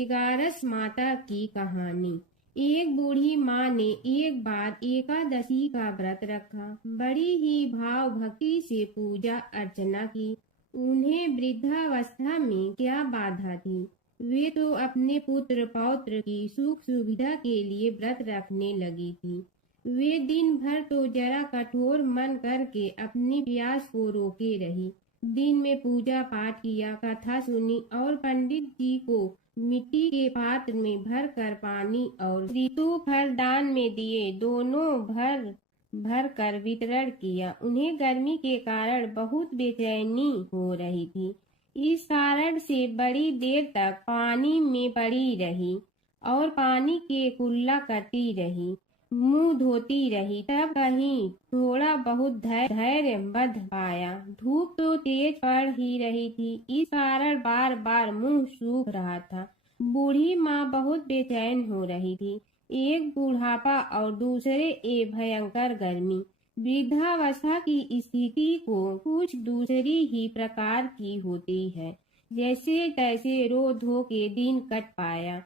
ग्यारस माता की कहानी। एक बूढ़ी माँ ने एक बार एकादशी का व्रत रखा। बड़ी ही भाव भक्ति से पूजा अर्चना की। उन्हें वृद्धावस्था में क्या बाधा थी। वे तो अपने पुत्र पौत्र की सुख सुविधा के लिए व्रत रखने लगी थी। वे दिन भर तो जरा कठोर मन करके अपनी प्यास को रोके रही। दिन में पूजा पाठ किया, कथा सुनी और पंडित जी को मिट्टी के पात्र में भर कर पानी और ऋतु फल दान में दिए। दोनों भर भर कर वितरण किया। उन्हें गर्मी के कारण बहुत बेचैनी हो रही थी। इस कारण से बड़ी देर तक पानी में पड़ी रही और पानी के कुल्ला करती रही, मुंह धोती रही। तब कहीं थोड़ा बहुत धैर्य बंध पाया। धूप तो तेज पड़ ही रही थी, इस कारण बार बार मुंह सूख रहा था। बूढ़ी माँ बहुत बेचैन हो रही थी। एक बुढ़ापा और दूसरे भयंकर गर्मी। वृद्धावस्था की स्थिति को कुछ दूसरी ही प्रकार की होती है। जैसे तैसे रो धो के दिन कट पाया।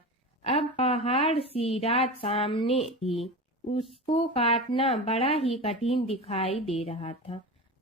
अब पहाड़ सी रात सामने थी, उसको काटना बड़ा ही कठिन दिखाई दे रहा था।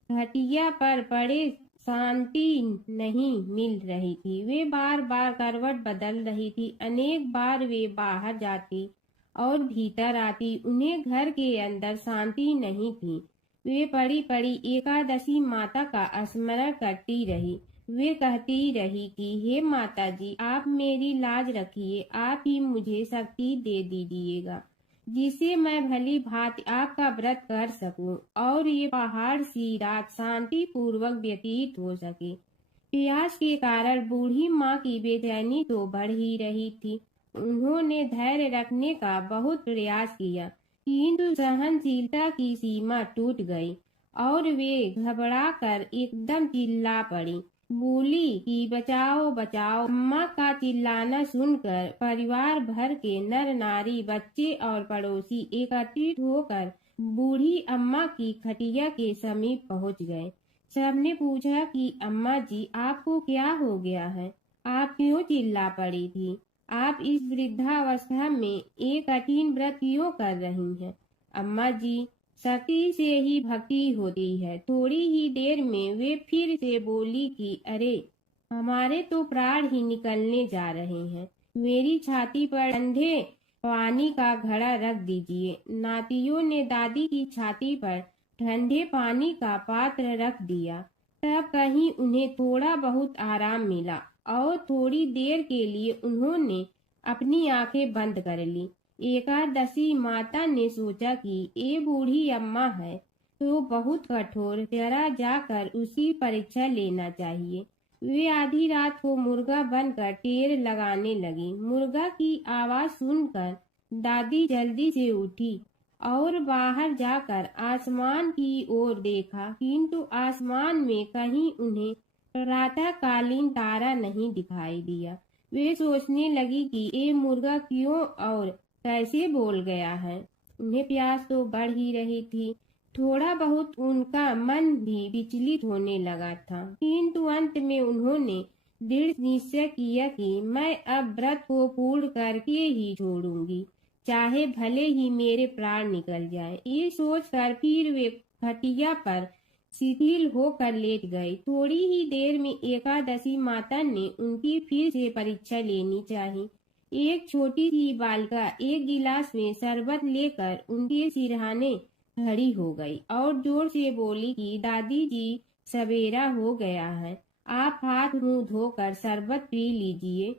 खटिया पर पड़े शांति नहीं मिल रही थी। वे बार बार करवट बदल रही थी। अनेक बार वे बाहर जाती और भीतर आती। उन्हें घर के अंदर शांति नहीं थी। वे पड़ी पड़ी एकादशी माता का स्मरण करती रही। वे कहती रही कि हे माता जी, आप मेरी लाज रखिए, आप ही मुझे शक्ति दे दीजिएगा जिससे मैं भली भांति आपका व्रत कर सकूं और ये पहाड़ सी रात शांति पूर्वक व्यतीत हो सके। प्यास के कारण बूढ़ी माँ की बेचैनी तो बढ़ ही रही थी। उन्होंने धैर्य रखने का बहुत प्रयास किया, किंतु सहनशीलता की सीमा टूट गई और वे घबराकर एकदम चिल्ला पड़ी। बोली कि बचाओ बचाओ। अम्मा का चिल्लाना सुनकर परिवार भर के नर नारी, बच्चे और पड़ोसी एकत्रित होकर बूढ़ी अम्मा की खटिया के समीप पहुंच गए। सबने पूछा कि अम्मा जी, आपको क्या हो गया है? आप क्यों चिल्ला पड़ी थी? आप इस वृद्धावस्था में एक कठिन व्रत क्यों कर रही हैं? अम्मा जी, सती से ही भक्ति होती है। थोड़ी ही देर में वे फिर से बोली कि अरे, हमारे तो प्राण ही निकलने जा रहे हैं। मेरी छाती पर ठंडे पानी का घड़ा रख दीजिए। नातियों ने दादी की छाती पर ठंडे पानी का पात्र रख दिया। तब कहीं उन्हें थोड़ा बहुत आराम मिला और थोड़ी देर के लिए उन्होंने अपनी आंखें बंद कर ली। एकादशी माता ने सोचा कि ये बूढ़ी अम्मा है तो बहुत कठोर, जरा जाकर उसकी परीक्षा लेना चाहिए। वे आधी रात को मुर्गा बनकर टेर लगाने लगी। मुर्गा की आवाज सुनकर दादी जल्दी से उठी और बाहर जाकर आसमान की ओर देखा, किंतु आसमान में कहीं उन्हें प्रातःकालीन तारा नहीं दिखाई दिया। वे सोचने लगी कि ये मुर्गा क्यों और कैसे बोल गया है। उन्हें प्यास तो बढ़ ही रही थी। थोड़ा बहुत उनका मन भी विचलित होने लगा था, किंतु अंत में उन्होंने दृढ़ निश्चय किया कि मैं अब व्रत को पूर्ण करके ही छोड़ूंगी, चाहे भले ही मेरे प्राण निकल जाएं। ये सोचकर फिर वे खटिया पर शिथिल होकर लेट गए। थोड़ी ही देर में एकादशी माता ने उनकी फिर से परीक्षा लेनी चाहिए। एक छोटी सी बालिका एक गिलास में शरबत लेकर उनके सिरहाने खड़ी हो गई और जोर से बोली कि दादी जी, सवेरा हो गया है, आप हाथ मुंह धोकर शरबत पी लीजिए।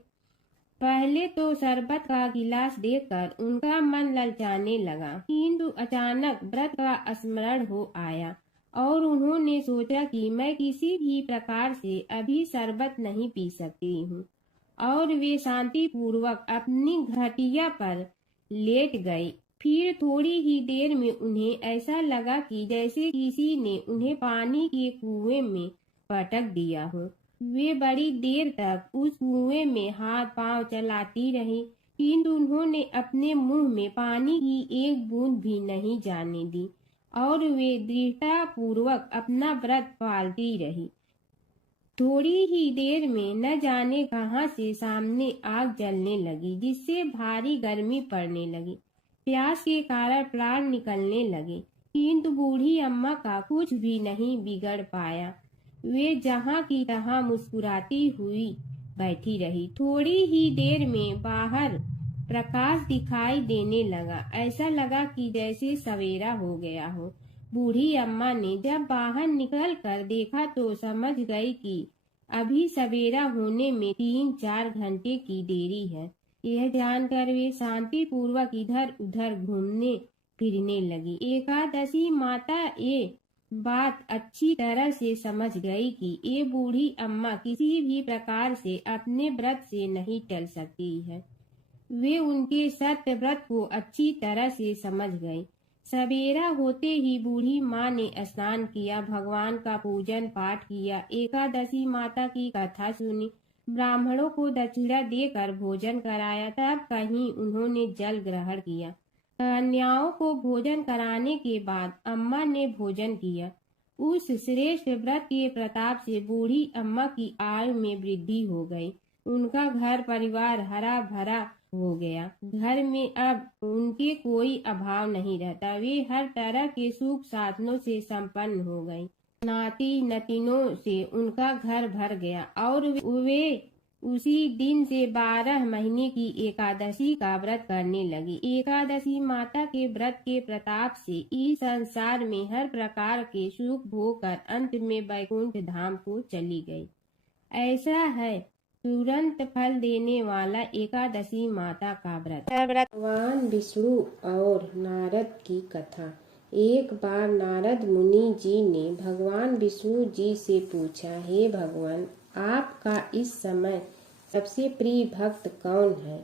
पहले तो शरबत का गिलास देखकर उनका मन ललचाने लगा, किंतु अचानक व्रत का स्मरण हो आया और उन्होंने सोचा कि मैं किसी भी प्रकार से अभी शरबत नहीं पी सकती हूँ और वे शांति पूर्वक अपनी घटिया पर लेट गई। फिर थोड़ी ही देर में उन्हें ऐसा लगा कि जैसे किसी ने उन्हें पानी के कुएं में पटक दिया हो। वे बड़ी देर तक उस कुएं में हाथ पांव चलाती रही, किंतु उन्होंने अपने मुंह में पानी की एक बूंद भी नहीं जाने दी और वे दृढ़ता पूर्वक अपना व्रत पालती रही। थोड़ी ही देर में न जाने कहां से सामने आग जलने लगी, जिससे भारी गर्मी पड़ने लगी। प्यास के कारण प्राण निकलने लगे, किंतु बूढ़ी अम्मा का कुछ भी नहीं बिगड़ पाया। वे जहां की तहां मुस्कुराती हुई बैठी रही। थोड़ी ही देर में बाहर प्रकाश दिखाई देने लगा। ऐसा लगा कि जैसे सवेरा हो गया हो। बूढ़ी अम्मा ने जब बाहर निकल कर देखा तो समझ गई कि अभी सवेरा होने में 3-4 घंटे की देरी है। यह जानकर वे शांति पूर्वक इधर उधर घूमने फिरने लगी। एकादशी माता ये बात अच्छी तरह से समझ गई कि ये बूढ़ी अम्मा किसी भी प्रकार से अपने व्रत से नहीं टल सकती है। वे उनके सत्य व्रत को अच्छी तरह से समझ गई। सवेरा होते ही बूढ़ी माँ ने स्नान किया, भगवान का पूजन पाठ किया, एकादशी माता की कथा सुनी, ब्राह्मणों को दक्षिणा देकर भोजन कराया। तब कहीं उन्होंने जल ग्रहण किया। कन्याओं को भोजन कराने के बाद अम्मा ने भोजन किया। उस श्रेष्ठ व्रत के प्रताप से बूढ़ी अम्मा की आयु में वृद्धि हो गई। उनका घर परिवार हरा भरा हो गया। घर में अब उनके कोई अभाव नहीं रहता। वे हर तरह के सुख साधनों से संपन्न हो गई। नाती नतीनों से उनका घर भर गया और वे उसी दिन से 12 महीने की एकादशी का व्रत करने लगी। एकादशी माता के व्रत के प्रताप से इस संसार में हर प्रकार के सुख भोग कर अंत में वैकुंठ धाम को चली गई। ऐसा है तुरंत फल देने वाला एकादशी माता का व्रत। भगवान विष्णु और नारद की कथा। एक बार नारद मुनि जी ने भगवान विष्णु जी से पूछा, हे भगवान, आपका इस समय सबसे प्रिय भक्त कौन है?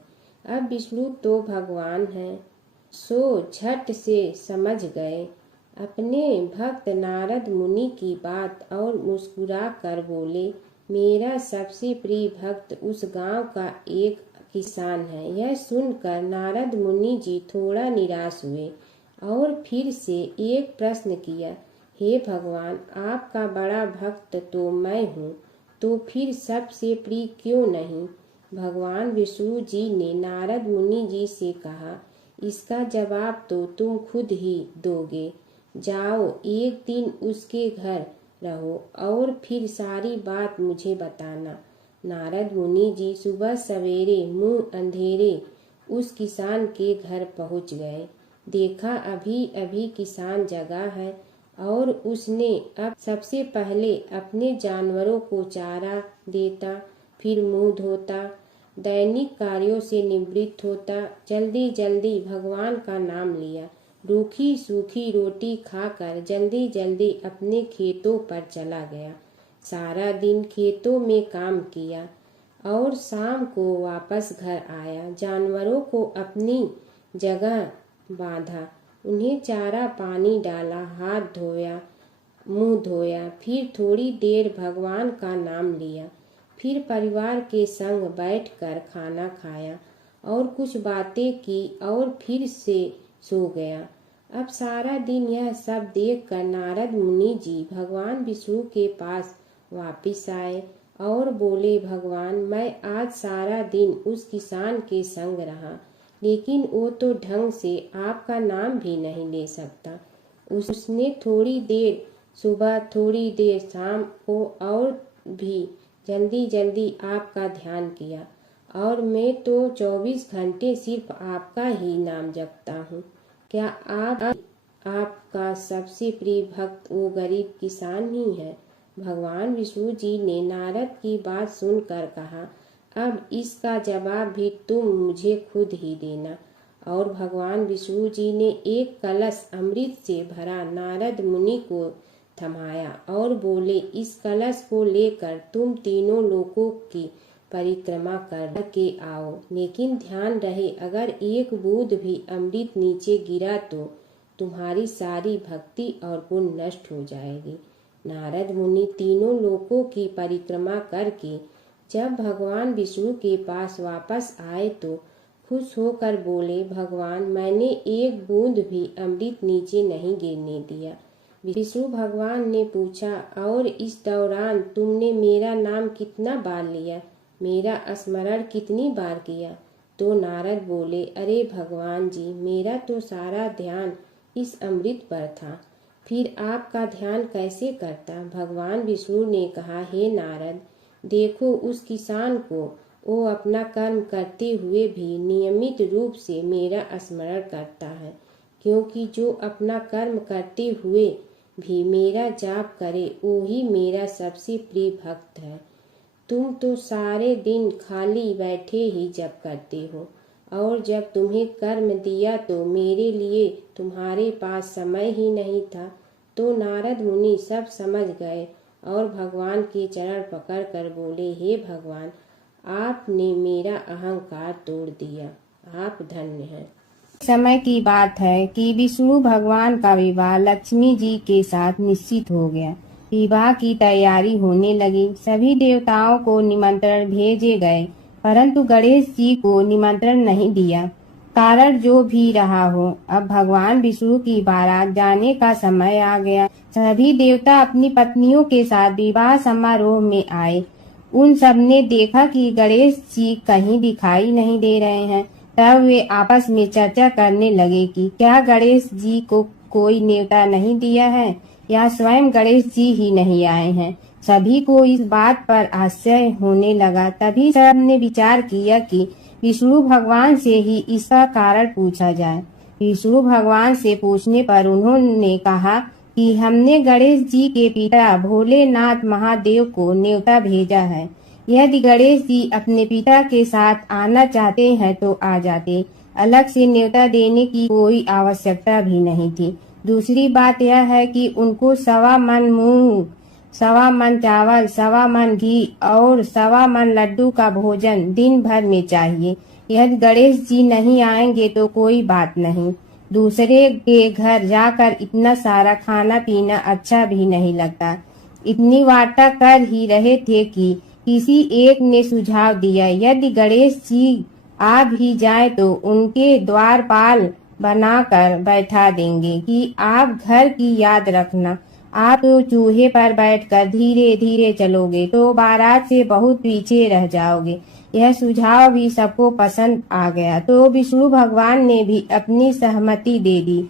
अब विष्णु तो भगवान हैं, सो झट से समझ गए अपने भक्त नारद मुनि की बात और मुस्कुरा कर बोले, मेरा सबसे प्रिय भक्त उस गांव का एक किसान है। यह सुनकर नारद मुनि जी थोड़ा निराश हुए और फिर से एक प्रश्न किया, हे भगवान, आपका बड़ा भक्त तो मैं हूँ, तो फिर सबसे प्रिय क्यों नहीं? भगवान विष्णु जी ने नारद मुनि जी से कहा, इसका जवाब तो तुम खुद ही दोगे। जाओ, एक दिन उसके घर रहो और फिर सारी बात मुझे बताना। नारद मुनि जी सुबह सवेरे मुंह अंधेरे उस किसान के घर पहुंच गए। देखा अभी अभी किसान जगा है और उसने अब सबसे पहले अपने जानवरों को चारा देता, फिर मुंह धोता, दैनिक कार्यों से निवृत्त होता, जल्दी जल्दी भगवान का नाम लिया, रूखी सूखी रोटी खाकर जल्दी जल्दी अपने खेतों पर चला गया। सारा दिन खेतों में काम किया और शाम को वापस घर आया। जानवरों को अपनी जगह बांधा, उन्हें चारा पानी डाला, हाथ धोया, मुंह धोया, फिर थोड़ी देर भगवान का नाम लिया, फिर परिवार के संग बैठकर खाना खाया और कुछ बातें की और फिर से सो गया। अब सारा दिन यह सब देखकर नारद मुनि जी भगवान विष्णु के पास वापिस आए और बोले, भगवान, मैं आज सारा दिन उस किसान के संग रहा, लेकिन वो तो ढंग से आपका नाम भी नहीं ले सकता। उसने थोड़ी देर सुबह, थोड़ी देर शाम को और भी जल्दी जल्दी आपका ध्यान किया और मैं तो 24 घंटे सिर्फ आपका ही नाम जपता हूँ। क्या आपका सबसे प्रिय भक्त वो गरीब किसान ही है? भगवान विष्णु जी ने नारद की बात सुनकर कहा, अब इसका जवाब भी तुम मुझे खुद ही देना। और भगवान विष्णु जी ने एक कलश अमृत से भरा नारद मुनि को थमाया और बोले, इस कलश को लेकर तुम तीनों लोकों की परिक्रमा कर के आओ, लेकिन ध्यान रहे अगर एक बूंद भी अमृत नीचे गिरा तो तुम्हारी सारी भक्ति और पुण्य नष्ट हो जाएगी। नारद मुनि तीनों लोकों की परिक्रमा करके जब भगवान विष्णु के पास वापस आए तो खुश होकर बोले, भगवान, मैंने एक बूंद भी अमृत नीचे नहीं गिरने दिया। विष्णु भगवान ने पूछा, और इस दौरान तुमने मेरा नाम कितना बार लिया, मेरा स्मरण कितनी बार किया? तो नारद बोले, अरे भगवान जी, मेरा तो सारा ध्यान इस अमृत पर था, फिर आपका ध्यान कैसे करता? भगवान विष्णु ने कहा, हे नारद, देखो उस किसान को, वो अपना कर्म करते हुए भी नियमित रूप से मेरा स्मरण करता है, क्योंकि जो अपना कर्म करते हुए भी मेरा जाप करे वो ही मेरा सबसे प्रिय भक्त है। तुम तो सारे दिन खाली बैठे ही जप करते हो, और जब तुम्हें कर्म दिया तो मेरे लिए तुम्हारे पास समय ही नहीं था। तो नारद मुनि सब समझ गए और भगवान के चरण पकड़ कर बोले, हे भगवान, आपने मेरा अहंकार तोड़ दिया, आप धन्य हैं। समय की बात है कि विष्णु भगवान का विवाह लक्ष्मी जी के साथ निश्चित हो गया। विवाह की तैयारी होने लगी। सभी देवताओं को निमंत्रण भेजे गए, परंतु गणेश जी को निमंत्रण नहीं दिया। कारण जो भी रहा हो, अब भगवान विष्णु की बारात जाने का समय आ गया। सभी देवता अपनी पत्नियों के साथ विवाह समारोह में आए। उन सब ने देखा कि गणेश जी कहीं दिखाई नहीं दे रहे हैं। तब वे आपस में चर्चा करने लगे कि क्या गणेश जी को कोई न्योता नहीं दिया है, या स्वयं गणेश जी ही नहीं आए हैं। सभी को इस बात पर आश्चर्य होने लगा। तभी सबने विचार किया कि विष्णु भगवान से ही इसका कारण पूछा जाए। विष्णु भगवान से पूछने पर उन्होंने कहा कि हमने गणेश जी के पिता भोलेनाथ महादेव को न्योता भेजा है। यदि गणेश जी अपने पिता के साथ आना चाहते हैं तो आ जाते, अलग से न्योता देने की कोई आवश्यकता भी नहीं थी। दूसरी बात यह है कि उनको 1.25 मन मूंग, 1.25 मन चावल, 1.25 मन घी और 1.25 मन लड्डू का भोजन दिन भर में चाहिए। यदि गणेश जी नहीं आएंगे तो कोई बात नहीं, दूसरे के घर जाकर इतना सारा खाना पीना अच्छा भी नहीं लगता। इतनी वार्ता कर ही रहे थे कि किसी एक ने सुझाव दिया, यदि गणेश जी आ भी जाए तो उनके द्वारपाल बनाकर बैठा देंगे कि आप घर की याद रखना। आप तो चूहे पर बैठकर धीरे धीरे चलोगे तो बारात से बहुत पीछे रह जाओगे। यह सुझाव भी सबको पसंद आ गया, तो विष्णु भगवान ने भी अपनी सहमति दे दी।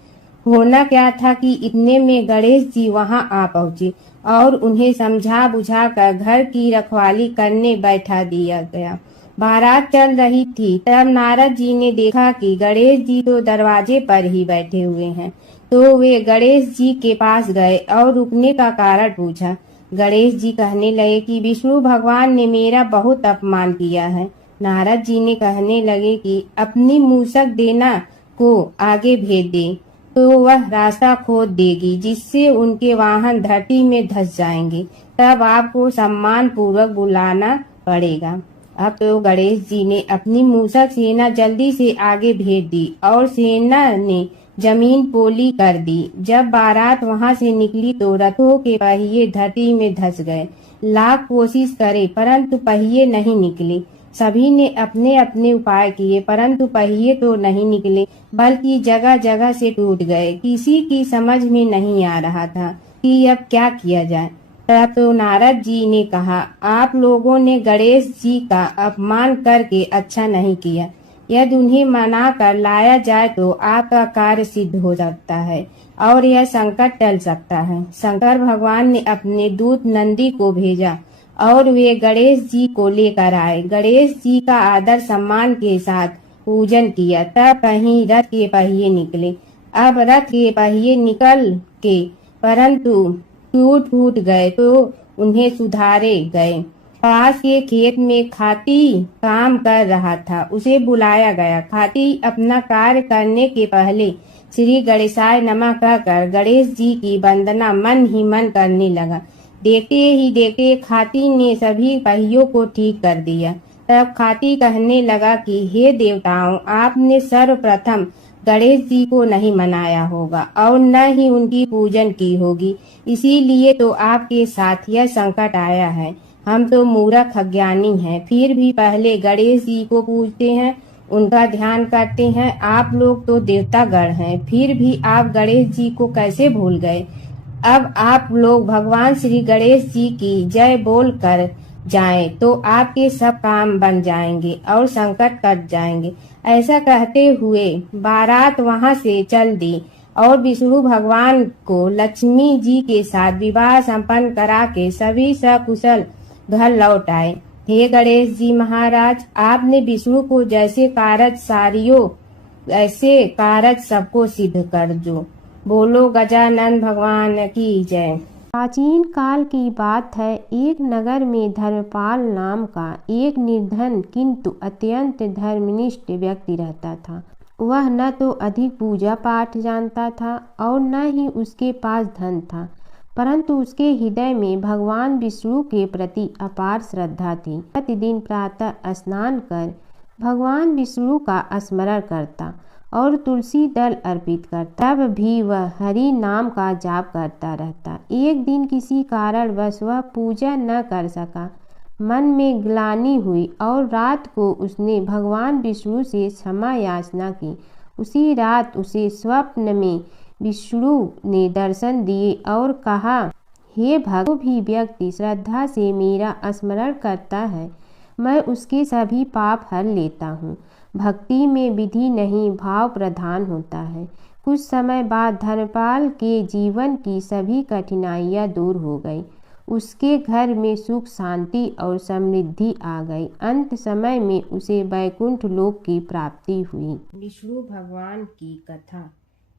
होना क्या था कि इतने में गणेश जी वहां आ पहुंचे और उन्हें समझा बुझाकर घर की रखवाली करने बैठा दिया गया। बारात चल रही थी, तब नारद जी ने देखा कि गणेश जी तो दरवाजे पर ही बैठे हुए हैं। तो वे गणेश जी के पास गए और रुकने का कारण पूछा। गणेश जी कहने लगे कि विष्णु भगवान ने मेरा बहुत अपमान किया है। नारद जी ने कहने लगे कि अपनी मूसक देना को आगे भेज दे तो वह रास्ता खोद देगी, जिससे उनके वाहन धरती में धंस जाएंगे। तब आपको सम्मान पूर्वक बुलाना पड़ेगा। अब तो गणेश जी ने अपनी मूसक सेना जल्दी से आगे भेज दी और सेना ने जमीन पोली कर दी। जब बारात वहां से निकली तो रथों के पहिए धरती में धंस गए। लाख कोशिश करे परंतु पहिए नहीं निकले। सभी ने अपने अपने उपाय किए, परंतु पहिए तो नहीं निकले, बल्कि जगह जगह से टूट गए। किसी की समझ में नहीं आ रहा था कि अब क्या किया जाए। तब तो नारद जी ने कहा, आप लोगों ने गणेश जी का अपमान करके अच्छा नहीं किया। यदि उन्हें मना कर लाया जाए तो आपका कार्य सिद्ध हो सकता है और यह संकट टल सकता है। शंकर भगवान ने अपने दूत नंदी को भेजा और वे गणेश जी को लेकर आए। गणेश जी का आदर सम्मान के साथ पूजन किया। तब कहीं रथ के पहिए निकले। अब रथ के पहिए निकल के परंतु टूट गए तो उन्हें सुधारे गए। पास के खेत में खाती काम कर रहा था, उसे बुलाया गया। खाती अपना कार्य करने के पहले श्री गणेशाय नमः कहकर गणेश जी की वंदना मन ही मन करने लगा। देखते ही देखते खाती ने सभी पहियों को ठीक कर दिया। तब खाती कहने लगा कि हे देवताओं, आपने सर्वप्रथम गणेश जी को नहीं मनाया होगा और न ही उनकी पूजन की होगी, इसीलिए तो आपके साथ यह संकट आया है। हम तो मूर्ख अज्ञानी हैं, फिर भी पहले गणेश जी को पूजते हैं, उनका ध्यान करते हैं। आप लोग तो देवतागण हैं, फिर भी आप गणेश जी को कैसे भूल गए? अब आप लोग भगवान श्री गणेश जी की जय बोल कर जाएं तो आपके सब काम बन जाएंगे और संकट कट जाएंगे। ऐसा कहते हुए बारात वहां से चल दी और विष्णु भगवान को लक्ष्मी जी के साथ विवाह संपन्न करा के सभी सकुशल घर लौट आए। हे गणेश जी महाराज, आपने विष्णु को जैसे कारज सारियो ऐसे कारज सबको सिद्ध कर दो। बोलो गजानन भगवान की जय। प्राचीन काल की बात है। एक नगर में धर्मपाल नाम का एक निर्धन किंतु अत्यंत धर्मनिष्ठ व्यक्ति रहता था। वह न तो अधिक पूजा पाठ जानता था और न ही उसके पास धन था, परंतु उसके हृदय में भगवान विष्णु के प्रति अपार श्रद्धा थी। प्रतिदिन प्रातः स्नान कर भगवान विष्णु का स्मरण करता और तुलसी दल अर्पित करता। तब भी वह हरि नाम का जाप करता रहता। एक दिन किसी कारणवश वह पूजा न कर सका। मन में ग्लानि हुई और रात को उसने भगवान विष्णु से क्षमा याचना की। उसी रात उसे स्वप्न में विष्णु ने दर्शन दिए और कहा, हे भक्त, जो भी व्यक्ति श्रद्धा से मेरा स्मरण करता है मैं उसके सभी पाप हर लेता हूँ। भक्ति में विधि नहीं भाव प्रधान होता है। कुछ समय बाद धर्मपाल के जीवन की सभी कठिनाइयाँ दूर हो गई। उसके घर में सुख शांति और समृद्धि आ गई। अंत समय में उसे वैकुंठ लोक की प्राप्ति हुई। विष्णु भगवान की कथा।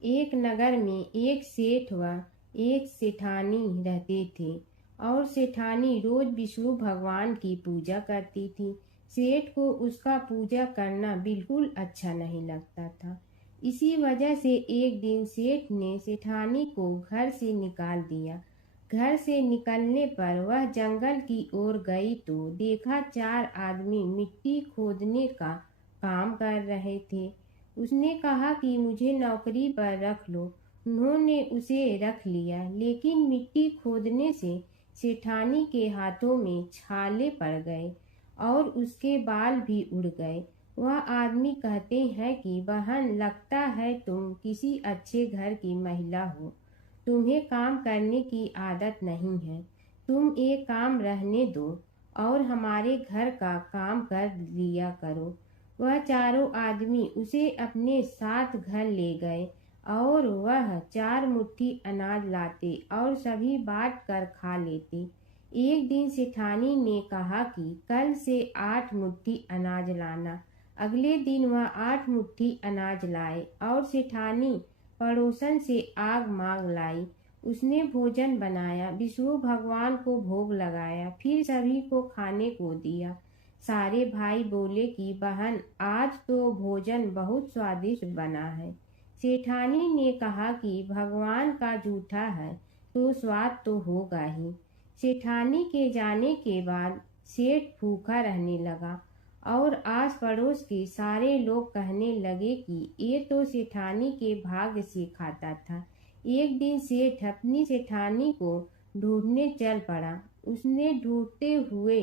एक नगर में एक सेठ व एक सेठानी रहते थे और सेठानी रोज विष्णु भगवान की पूजा करती थी। सेठ को उसका पूजा करना बिल्कुल अच्छा नहीं लगता था। इसी वजह से एक दिन सेठ ने सेठानी को घर से निकाल दिया। घर से निकलने पर वह जंगल की ओर गई तो देखा 4 आदमी मिट्टी खोदने का काम कर रहे थे। उसने कहा कि मुझे नौकरी पर रख लो। उन्होंने उसे रख लिया, लेकिन मिट्टी खोदने से सेठानी के हाथों में छाले पड़ गए और उसके बाल भी उड़ गए। वह आदमी कहते हैं कि बहन, लगता है तुम किसी अच्छे घर की महिला हो। तुम्हें काम करने की आदत नहीं है। तुम एक काम रहने दो और हमारे घर का काम कर लिया करो। वह चारों आदमी उसे अपने साथ घर ले गए और वह 4 मुट्ठी अनाज लाते और सभी बांट कर खा लेते। एक दिन सेठानी ने कहा कि कल से 8 मुट्ठी अनाज लाना। अगले दिन वह 8 मुट्ठी अनाज लाए और सेठानी पड़ोसन से आग मांग लाई। उसने भोजन बनाया, विष्णु भगवान को भोग लगाया, फिर सभी को खाने को दिया। सारे भाई बोले कि बहन, आज तो भोजन बहुत स्वादिष्ट बना है। सेठानी ने कहा कि भगवान का जूठा है तो स्वाद तो होगा ही। सेठानी के जाने के बाद सेठ भूखा रहने लगा और आस पड़ोस के सारे लोग कहने लगे कि ये तो सेठानी के भाग्य से खाता था। एक दिन सेठ अपनी सेठानी को ढूंढने चल पड़ा। उसने ढूंढते हुए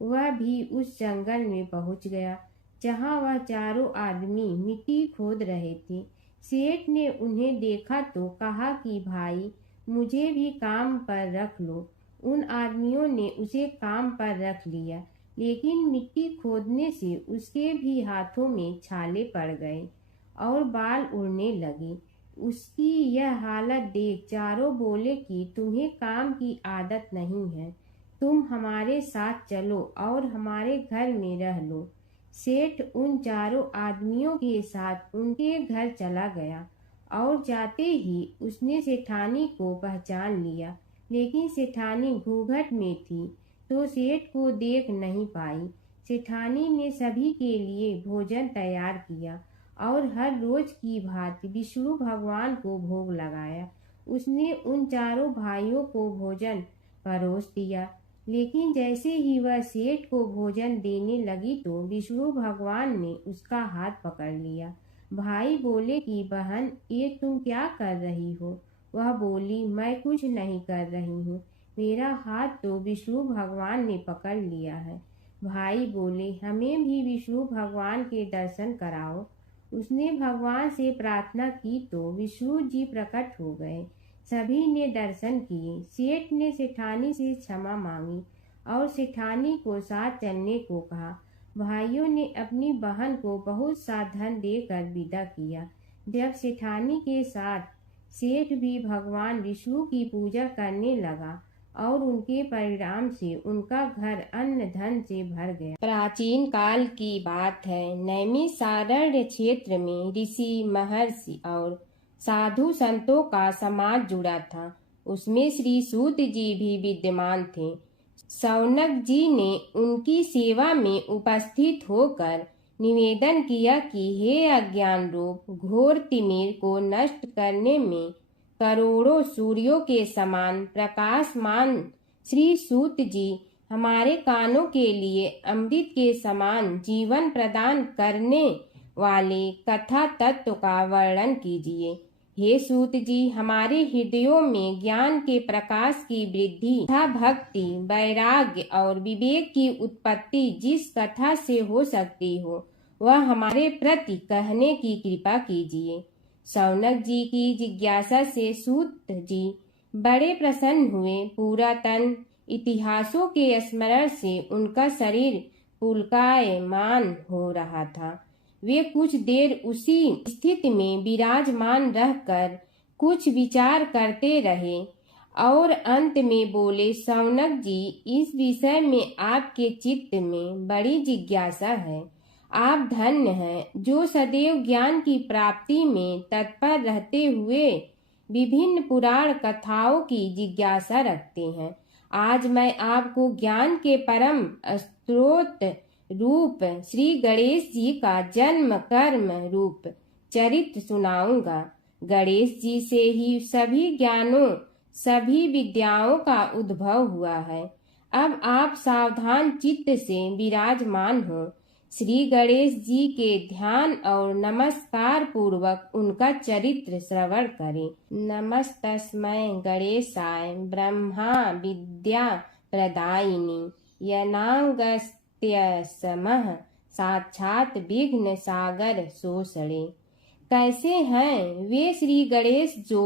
वह भी उस जंगल में पहुंच गया जहां वह चारों आदमी मिट्टी खोद रहे थे। सेठ ने उन्हें देखा तो कहा कि भाई, मुझे भी काम पर रख लो। उन आदमियों ने उसे काम पर रख लिया, लेकिन मिट्टी खोदने से उसके भी हाथों में छाले पड़ गए और बाल उड़ने लगे। उसकी यह हालत देख चारों बोले कि तुम्हें काम की आदत नहीं है, तुम हमारे साथ चलो और हमारे घर में रह लो। सेठ उन चारों आदमियों के साथ उनके घर चला गया और जाते ही उसने सेठानी को पहचान लिया, लेकिन सेठानी घूंघट में थी तो सेठ को देख नहीं पाई। सेठानी ने सभी के लिए भोजन तैयार किया और हर रोज की भांति विष्णु भगवान को भोग लगाया। उसने उन चारों भाइयों को भोजन परोस दिया, लेकिन जैसे ही वह सेठ को भोजन देने लगी तो विष्णु भगवान ने उसका हाथ पकड़ लिया। भाई बोले कि बहन, ये तुम क्या कर रही हो? वह बोली, मैं कुछ नहीं कर रही हूँ, मेरा हाथ तो विष्णु भगवान ने पकड़ लिया है। भाई बोले, हमें भी विष्णु भगवान के दर्शन कराओ। उसने भगवान से प्रार्थना की तो विष्णु जी प्रकट हो गए। सभी ने दर्शन किए। सेठ ने सेठानी से क्षमा मांगी और सेठानी को साथ चलने को कहा। भाइयों ने अपनी बहन को बहुत सा धन देकर विदा किया। जब सेठानी के साथ सेठ भी भगवान विष्णु की पूजा करने लगा और उनके परिणाम से उनका घर अन्न धन से भर गया। प्राचीन काल की बात है। नैमिषारण्य क्षेत्र में ऋषि, महर्षि और साधु संतों का समाज जुड़ा था। उसमें श्री सूत जी भी विद्यमान थे। शौनक जी ने उनकी सेवा में उपस्थित होकर निवेदन किया कि हे अज्ञान रूप घोर तिमिर को नष्ट करने में करोड़ों सूर्यों के समान प्रकाशमान श्री सूत जी हमारे कानों के लिए अमृत के समान जीवन प्रदान करने वाले कथा तत्व का वर्णन कीजिए। हे सूत जी, हमारे हृदयों में ज्ञान के प्रकाश की वृद्धि तथा भक्ति, वैराग्य और विवेक की उत्पत्ति जिस कथा से हो सकती हो वह हमारे प्रति कहने की कृपा कीजिए। शौनक जी की जिज्ञासा से सूत जी बड़े प्रसन्न हुए। पुरातन इतिहासों के स्मरण से उनका शरीर पुलकायमान हो रहा था। वे कुछ देर उसी स्थिति में विराजमान रहकर कुछ विचार करते रहे और अंत में बोले, शौनक जी, इस विषय में आपके चित्त में बड़ी जिज्ञासा है। आप धन्य हैं जो सदैव ज्ञान की प्राप्ति में तत्पर रहते हुए विभिन्न पुराण कथाओं की जिज्ञासा रखते हैं। आज मैं आपको ज्ञान के परम स्रोत रूप श्री गणेश जी का जन्म कर्म रूप चरित्र सुनाऊंगा। गणेश जी से ही सभी ज्ञानों, सभी विद्याओं का उद्भव हुआ है। अब आप सावधान चित्त से विराजमान हो। श्री गणेश जी के ध्यान और नमस्कार पूर्वक उनका चरित्र श्रवण करें। नमस्तस्मै गणेशाय ब्रह्मा विद्या प्रदायिनी यनागस्त्यसमः साक्षात विघ्न सागर सोषणे। कैसे हैं वे श्री गणेश जो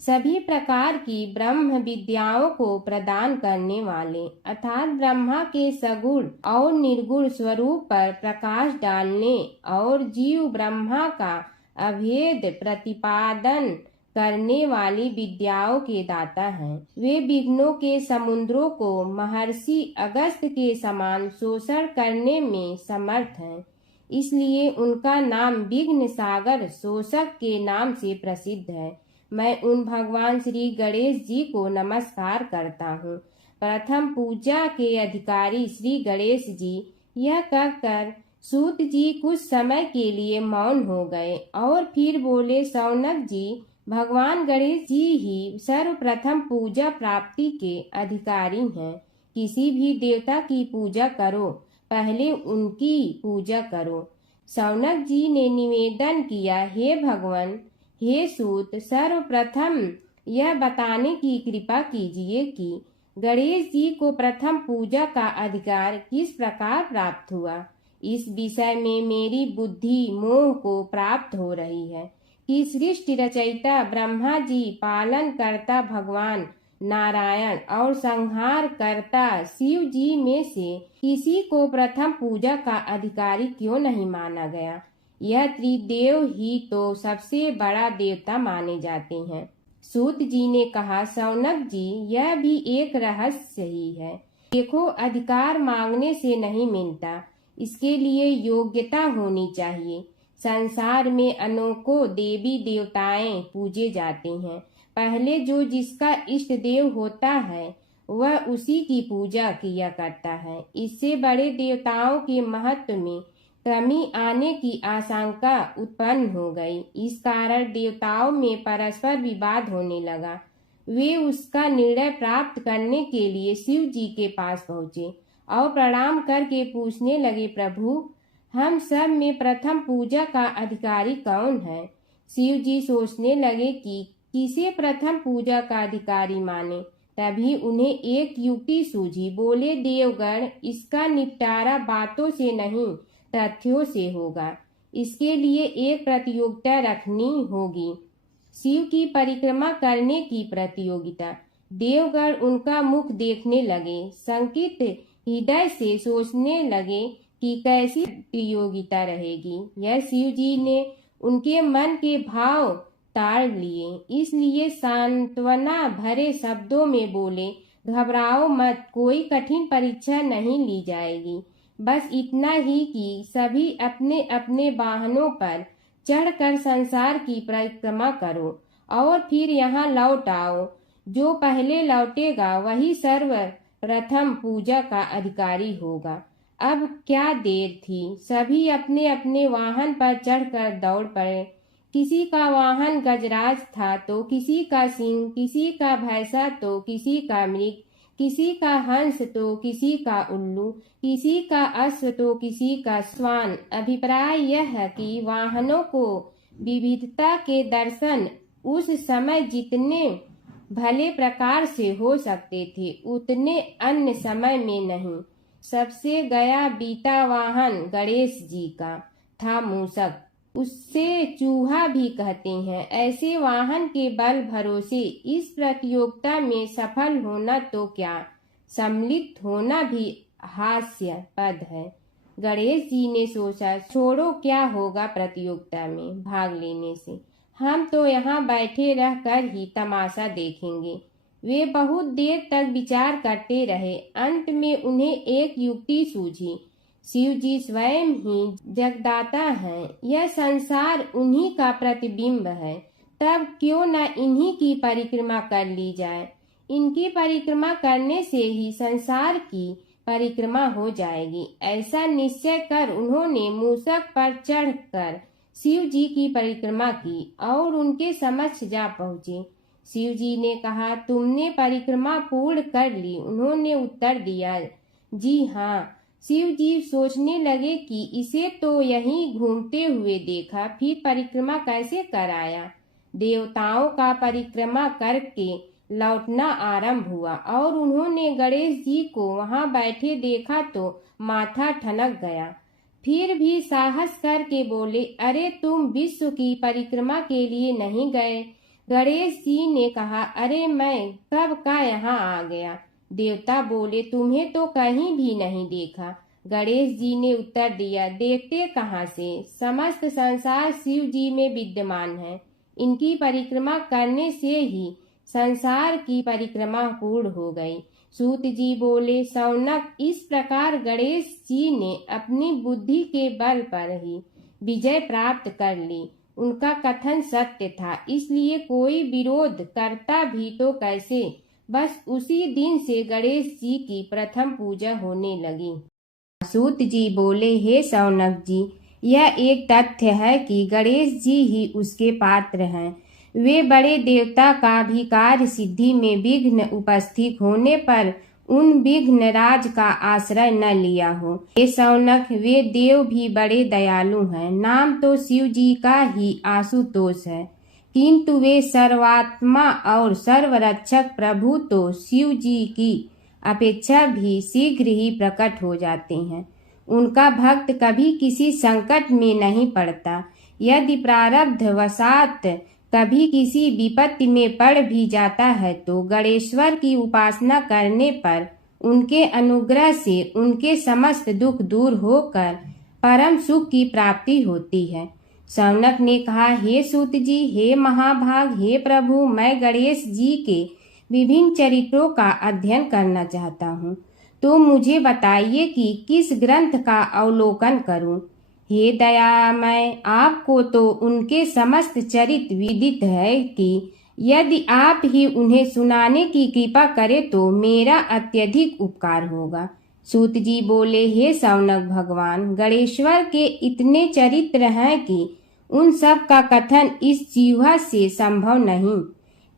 सभी प्रकार की ब्रह्म विद्याओं को प्रदान करने वाले अर्थात ब्रह्मा के सगुण और निर्गुण स्वरूप पर प्रकाश डालने और जीव ब्रह्मा का अभेद प्रतिपादन करने वाली विद्याओं के दाता हैं। वे विघ्नों के समुद्रों को महर्षि अगस्त के समान शोषण करने में समर्थ हैं। इसलिए उनका नाम विघ्न सागर शोषक के नाम से प्रसिद्ध है। मैं उन भगवान श्री गणेश जी को नमस्कार करता हूँ। प्रथम पूजा के अधिकारी श्री गणेश जी, यह कहकर सूत जी कुछ समय के लिए मौन हो गए और फिर बोले, शौनक जी, भगवान गणेश जी ही सर्वप्रथम पूजा प्राप्ति के अधिकारी हैं। किसी भी देवता की पूजा करो, पहले उनकी पूजा करो। शौनक जी ने निवेदन किया, हे भगवान, हे सूत, सर्वप्रथम यह बताने की कृपा कीजिए कि गणेश जी को प्रथम पूजा का अधिकार किस प्रकार प्राप्त हुआ। इस विषय में मेरी बुद्धि मोह को प्राप्त हो रही है कि सृष्टि रचयिता ब्रह्मा जी, पालन करता भगवान नारायण और संहार करता शिव जी में से किसी को प्रथम पूजा का अधिकारी क्यों नहीं माना गया। यह त्रिदेव ही तो सबसे बड़ा देवता माने जाते हैं। सूत जी ने कहा, शौनक जी, यह भी एक रहस्य ही है। देखो, अधिकार मांगने से नहीं मिलता, इसके लिए योग्यता होनी चाहिए। संसार में अनेकों देवी देवताएं पूजे जाते हैं। पहले जो जिसका इष्ट देव होता है वह उसी की पूजा किया करता है। इससे बड़े देवताओं के महत्व में कमी आने की आशंका उत्पन्न हो गई। इस कारण देवताओं में परस्पर विवाद होने लगा। वे उसका निर्णय प्राप्त करने के लिए शिव जी के पास पहुँचे और प्रणाम करके पूछने लगे, प्रभु, हम सब में प्रथम पूजा का अधिकारी कौन है। शिव जी सोचने लगे कि किसे प्रथम पूजा का अधिकारी माने। तभी उन्हें एक युक्ति सूझी। बोले, देवगण, इसका निपटारा बातों से नहीं तथ्यों से होगा। इसके लिए एक प्रतियोगिता रखनी होगी। शिव की परिक्रमा करने की प्रतियोगिता। देवगण उनका मुख देखने लगे, शंकित हृदय से सोचने लगे कि कैसी प्रतियोगिता रहेगी। यह शिव जी ने उनके मन के भाव ताड़ लिए, इसलिए सांत्वना भरे शब्दों में बोले, घबराओ मत, कोई कठिन परीक्षा नहीं ली जाएगी। बस इतना ही कि सभी अपने अपने वाहनों पर चढ़कर संसार की परिक्रमा करो और फिर यहाँ लौट आओ। जो पहले लौटेगा वही सर्वप्रथम पूजा का अधिकारी होगा। अब क्या देर थी, सभी अपने अपने वाहन पर चढ़कर दौड़ पड़े। किसी का वाहन गजराज था तो किसी का सिंह, किसी का भैंसा तो किसी का मृग, किसी का हंस तो किसी का उल्लू, किसी का अश्व तो किसी का श्वान। अभिप्राय यह है कि वाहनों को विविधता के दर्शन उस समय जितने भले प्रकार से हो सकते थे उतने अन्य समय में नहीं। सबसे गया बीता वाहन गणेश जी का था मूषक, उससे चूहा भी कहते हैं। ऐसे वाहन के बल भरोसे इस प्रतियोगिता में सफल होना तो क्या, सम्मिलित होना भी हास्यास्पद है। गणेश जी ने सोचा, छोड़ो, क्या होगा प्रतियोगिता में भाग लेने से, हम तो यहाँ बैठे रहकर ही तमाशा देखेंगे। वे बहुत देर तक विचार करते रहे। अंत में उन्हें एक युक्ति सूझी। शिव जी स्वयं ही जगदाता हैं, यह संसार उन्हीं का प्रतिबिंब है, तब क्यों न इन्हीं की परिक्रमा कर ली जाए। इनकी परिक्रमा करने से ही संसार की परिक्रमा हो जाएगी। ऐसा निश्चय कर उन्होंने मूषक पर चढ़कर शिव जी की परिक्रमा की और उनके समक्ष जा पहुँचे। शिव जी ने कहा, तुमने परिक्रमा पूर्ण कर ली? उन्होंने उत्तर दिया, जी हाँ। शिव जी सोचने लगे कि इसे तो यहीं घूमते हुए देखा, फिर परिक्रमा कैसे कराया। देवताओं का परिक्रमा करके लौटना आरंभ हुआ और उन्होंने गणेश जी को वहां बैठे देखा तो माथा ठनक गया। फिर भी साहस करके बोले, अरे तुम विश्व की परिक्रमा के लिए नहीं गए? गणेश जी ने कहा, अरे मैं कब का यहाँ आ गया। देवता बोले, तुम्हें तो कहीं भी नहीं देखा। गणेश जी ने उत्तर दिया, देखते कहाँ से, समस्त संसार शिव जी में विद्यमान है। इनकी परिक्रमा करने से ही संसार की परिक्रमा पूर्ण हो गई। सूत जी बोले, शौनक, इस प्रकार गणेश जी ने अपनी बुद्धि के बल पर ही विजय प्राप्त कर ली। उनका कथन सत्य था, इसलिए कोई विरोध करता भी तो कैसे। बस उसी दिन से गणेश जी की प्रथम पूजा होने लगी। सूत जी बोले, हे शौनक जी, यह एक तथ्य है कि गणेश जी ही उसके पात्र हैं। वे बड़े देवता का भी कार्य सिद्धि में विघ्न उपस्थित होने पर उन विघ्न राज का आश्रय न लिया हो। हे शौनक, वे देव भी बड़े दयालु हैं। नाम तो शिव जी का ही आशुतोष है, किंतु वे सर्वात्मा और सर्वरक्षक प्रभु तो शिव जी की अपेक्षा भी शीघ्र ही प्रकट हो जाते हैं। उनका भक्त कभी किसी संकट में नहीं पड़ता। यदि प्रारब्ध वशात कभी किसी विपत्ति में पड़ भी जाता है तो गणेश्वर की उपासना करने पर उनके अनुग्रह से उनके समस्त दुख दूर होकर परम सुख की प्राप्ति होती है। शौनक ने कहा, हे सूत जी, हे महाभाग, हे प्रभु, मैं गणेश जी के विभिन्न चरित्रों का अध्ययन करना चाहता हूँ, तो मुझे बताइए कि किस ग्रंथ का अवलोकन करूँ। हे दयामय, आपको तो उनके समस्त चरित्र विदित है कि यदि आप ही उन्हें सुनाने की कृपा करें तो मेरा अत्यधिक उपकार होगा। सूत जी बोले, हे शौनक भगवान, गणेश्वर के इतने चरित्र हैं कि उन सब का कथन इस जीवा से संभव नहीं,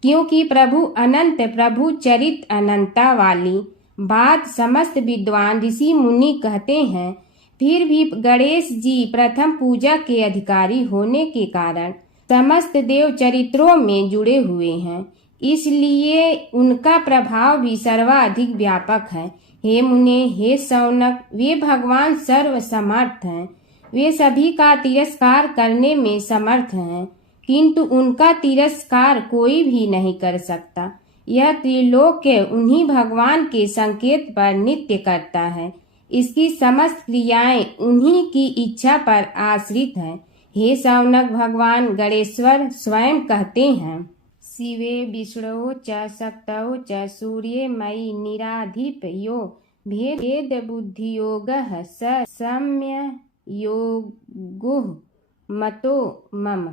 क्योंकि प्रभु अनंत, प्रभु चरित अनंता वाली बात समस्त विद्वान ऋषि मुनि कहते हैं। फिर भी गणेश जी प्रथम पूजा के अधिकारी होने के कारण समस्त देव चरित्रों में जुड़े हुए हैं, इसलिए उनका प्रभाव भी सर्वाधिक व्यापक है। हे मुने, हे शौनक, वे भगवान सर्व समर्थ हैं। वे सभी का तिरस्कार करने में समर्थ हैं, किंतु उनका तिरस्कार कोई भी नहीं कर सकता। यह त्रिलोक्य उन्हीं भगवान के संकेत पर नित्य करता है। इसकी समस्त क्रियाएं उन्हीं की इच्छा पर आश्रित हैं। हे शौनक, भगवान गणेश्वर स्वयं कहते हैं, शिवे विष्णो च शक्तौ च सूर्ये मयि निराधिप यो भेद बुद्धि योगः स सम्य योगुः मतो मम।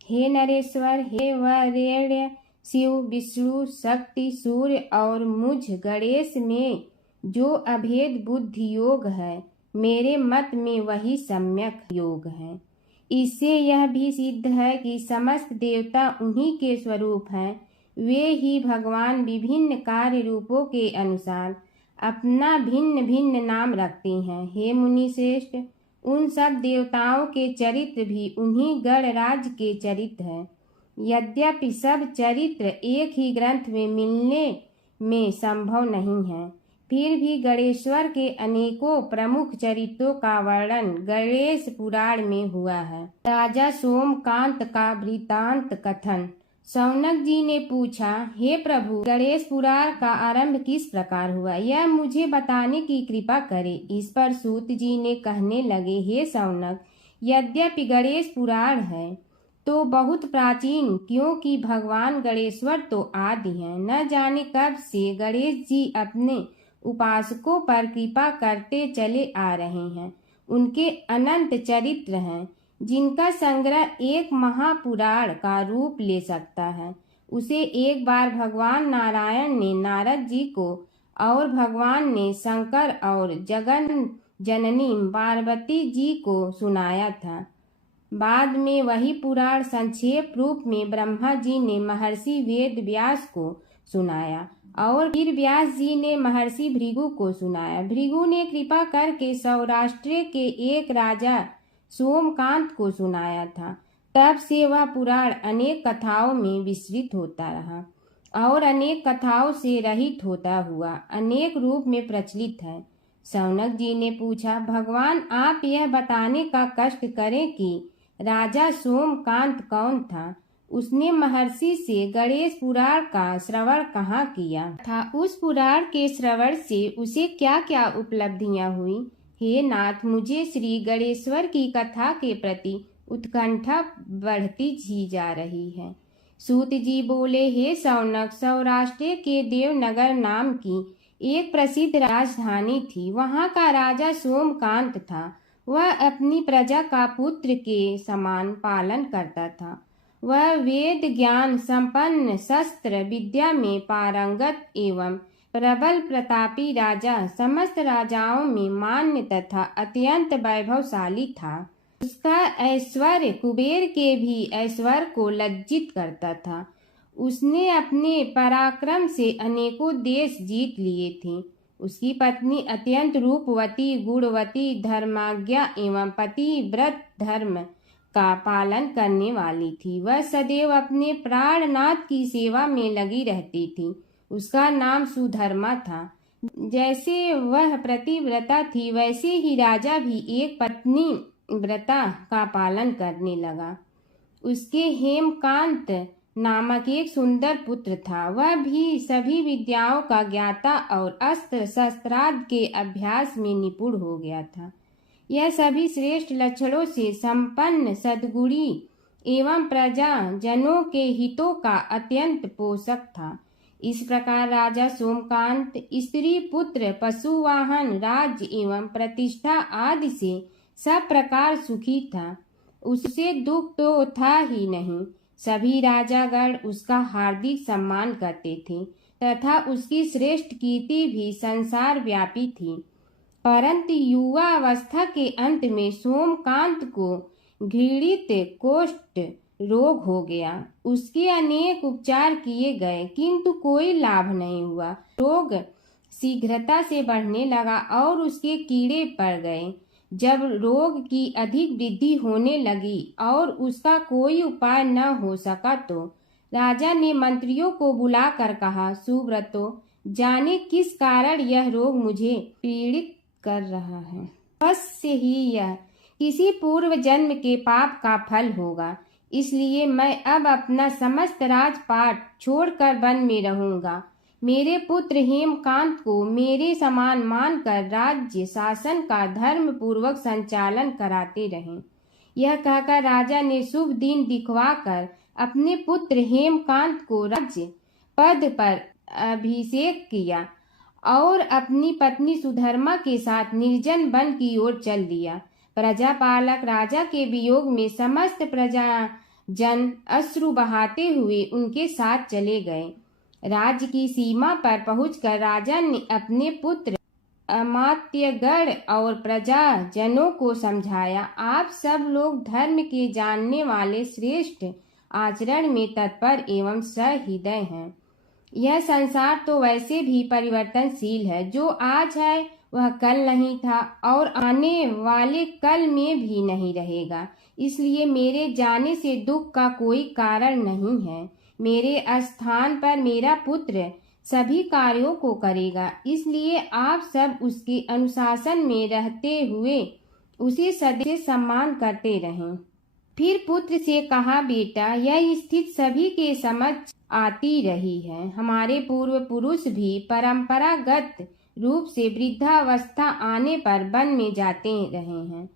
हे नरेश्वर, हे वरेण्य, शिव, विष्णु, शक्ति, सूर्य और मुझ गणेश में जो अभेद बुद्धि योग है, मेरे मत में वही सम्यक योग है। इससे यह भी सिद्ध है कि समस्त देवता उन्हीं के स्वरूप हैं। वे ही भगवान विभिन्न कार्य रूपों के अनुसार अपना भिन्न भिन्न नाम रखते हैं। हे मुनि श्रेष्ठ, उन सब देवताओं के चरित्र भी उन्हीं गणराज के चरित्र हैं। यद्यपि सब चरित्र एक ही ग्रंथ में मिलने में संभव नहीं है, फिर भी गणेश्वर के अनेकों प्रमुख चरित्रों का वर्णन गणेश पुराण में हुआ है। राजा सोमकांत का वृत्तांत कथन। शौनक जी ने पूछा, हे प्रभु, गणेश पुराण का आरंभ किस प्रकार हुआ, यह मुझे बताने की कृपा करे। इस पर सूत जी ने कहने लगे, हे शौनक, यद्यपि गणेश पुराण है तो बहुत प्राचीन, क्योंकि भगवान गणेश्वर तो आदि हैं। न जाने कब से गणेश जी अपने उपासकों पर कृपा करते चले आ रहे हैं। उनके अनंत चरित्र हैं, जिनका संग्रह एक महापुराण का रूप ले सकता है। उसे एक बार भगवान नारायण ने नारद जी को और भगवान ने शंकर और जगन जननी पार्वती जी को सुनाया था। बाद में वही पुराण संक्षेप रूप में ब्रह्मा जी ने महर्षि वेद व्यास को सुनाया और फिर व्यास जी ने महर्षि भृगु को सुनाया। भृगु ने कृपा करके सौराष्ट्र के एक राजा सोमकांत को सुनाया था। तब से वह पुराण अनेक कथाओं में विस्तृत होता रहा और अनेक कथाओं से रहित होता हुआ अनेक रूप में प्रचलित है। शौनक जी ने पूछा, भगवान, आप यह बताने का कष्ट करें कि राजा सोमकांत कौन था। उसने महर्षि से गणेश पुराण का श्रवण कहाँ किया था, उस पुराण के श्रवण से उसे क्या क्या उपलब्धियां हुई। हे नाथ, मुझे श्री गणेश्वर की कथा के प्रति उत्कंठा बढ़ती ही जा रही है। सूत जी बोले, हे शौनक, सौराष्ट्र के देवनगर नाम की एक प्रसिद्ध राजधानी थी। वहाँ का राजा सोमकांत था। वह अपनी प्रजा का पुत्र के समान पालन करता था। वह वेद ज्ञान संपन्न, शस्त्र विद्या में पारंगत एवं प्रबल प्रतापी राजा, समस्त राजाओं में मान्य तथा अत्यंत वैभवशाली था। उसका ऐश्वर्य कुबेर के भी ऐश्वर्य को लज्जित करता था। उसने अपने पराक्रम से अनेकों देश जीत लिए थे। उसकी पत्नी अत्यंत रूपवती, गुणवती, धर्माज्ञा एवं पतिव्रत धर्म का पालन करने वाली थी। वह सदैव अपने प्राणनाथ की सेवा में लगी रहती थी। उसका नाम सुधर्मा था। जैसे वह प्रतिव्रता थी, वैसे ही राजा भी एक पत्नी व्रता का पालन करने लगा। उसके हेमकांत नामक एक सुंदर पुत्र था। वह भी सभी विद्याओं का ज्ञाता और अस्त्र शस्त्रादि के अभ्यास में निपुण हो गया था। यह सभी श्रेष्ठ लक्षणों से संपन्न सद्गुणी एवं प्रजा जनों के हितों का अत्यंत पोषक था। इस प्रकार राजा सोमकांत स्त्री पुत्र, पशु वाहन, राज्य एवं प्रतिष्ठा आदि से सब प्रकार सुखी था। उससे दुख तो था ही नहीं। सभी राजागण उसका हार्दिक सम्मान करते थे तथा उसकी श्रेष्ठ कीर्ति भी संसार व्यापी थी। परंतु युवा अवस्था के अंत में सोमकांत को घृणित कोष्ठ रोग हो गया। उसके अनेक उपचार किए गए, किंतु कोई लाभ नहीं हुआ। रोग शीघ्रता से बढ़ने लगा और उसके कीड़े पड़ गए। जब रोग की अधिक वृद्धि होने लगी और उसका कोई उपाय न हो सका, तो राजा ने मंत्रियों को बुलाकर कहा, सुव्रतो, जाने किस कारण यह रोग मुझे पीड़ित कर रहा है। अवश्य ही यह किसी पूर्व जन्म के पाप का फल होगा। इसलिए मैं अब अपना समस्त राजपाट छोड़कर वन में रहूंगा। मेरे पुत्र हेमकांत को मेरे समान मानकर राज्य शासन का धर्म पूर्वक संचालन कराते रहें। यह कहकर राजा ने शुभ दिन दिखवाकर अपने पुत्र हेमकांत को राज्य पद पर अभिषेक किया और अपनी पत्नी सुधर्मा के साथ निर्जन वन की ओर चल दिया। प्रजापालक राजा के वियोग में समस्त प्रजा जन अश्रु बहाते हुए उनके साथ चले गए। राज्य की सीमा पर पहुंचकर राजा ने अपने पुत्र अमात्यगण और प्रजाजनों को समझाया, आप सब लोग धर्म के जानने वाले श्रेष्ठ आचरण में तत्पर एवं सहृदय हैं। यह संसार तो वैसे भी परिवर्तनशील है, जो आज है वह कल नहीं था और आने वाले कल में भी नहीं रहेगा। इसलिए मेरे जाने से दुख का कोई कारण नहीं है। मेरे स्थान पर मेरा पुत्र सभी कार्यों को करेगा, इसलिए आप सब उसके अनुशासन में रहते हुए उसे सदैव सम्मान करते रहें। फिर पुत्र से कहा, बेटा, यह स्थिति सभी के समझ आती रही है। हमारे पूर्व पुरुष भी परंपरागत रूप से वृद्धावस्था आने पर वन में जाते रहे हैं।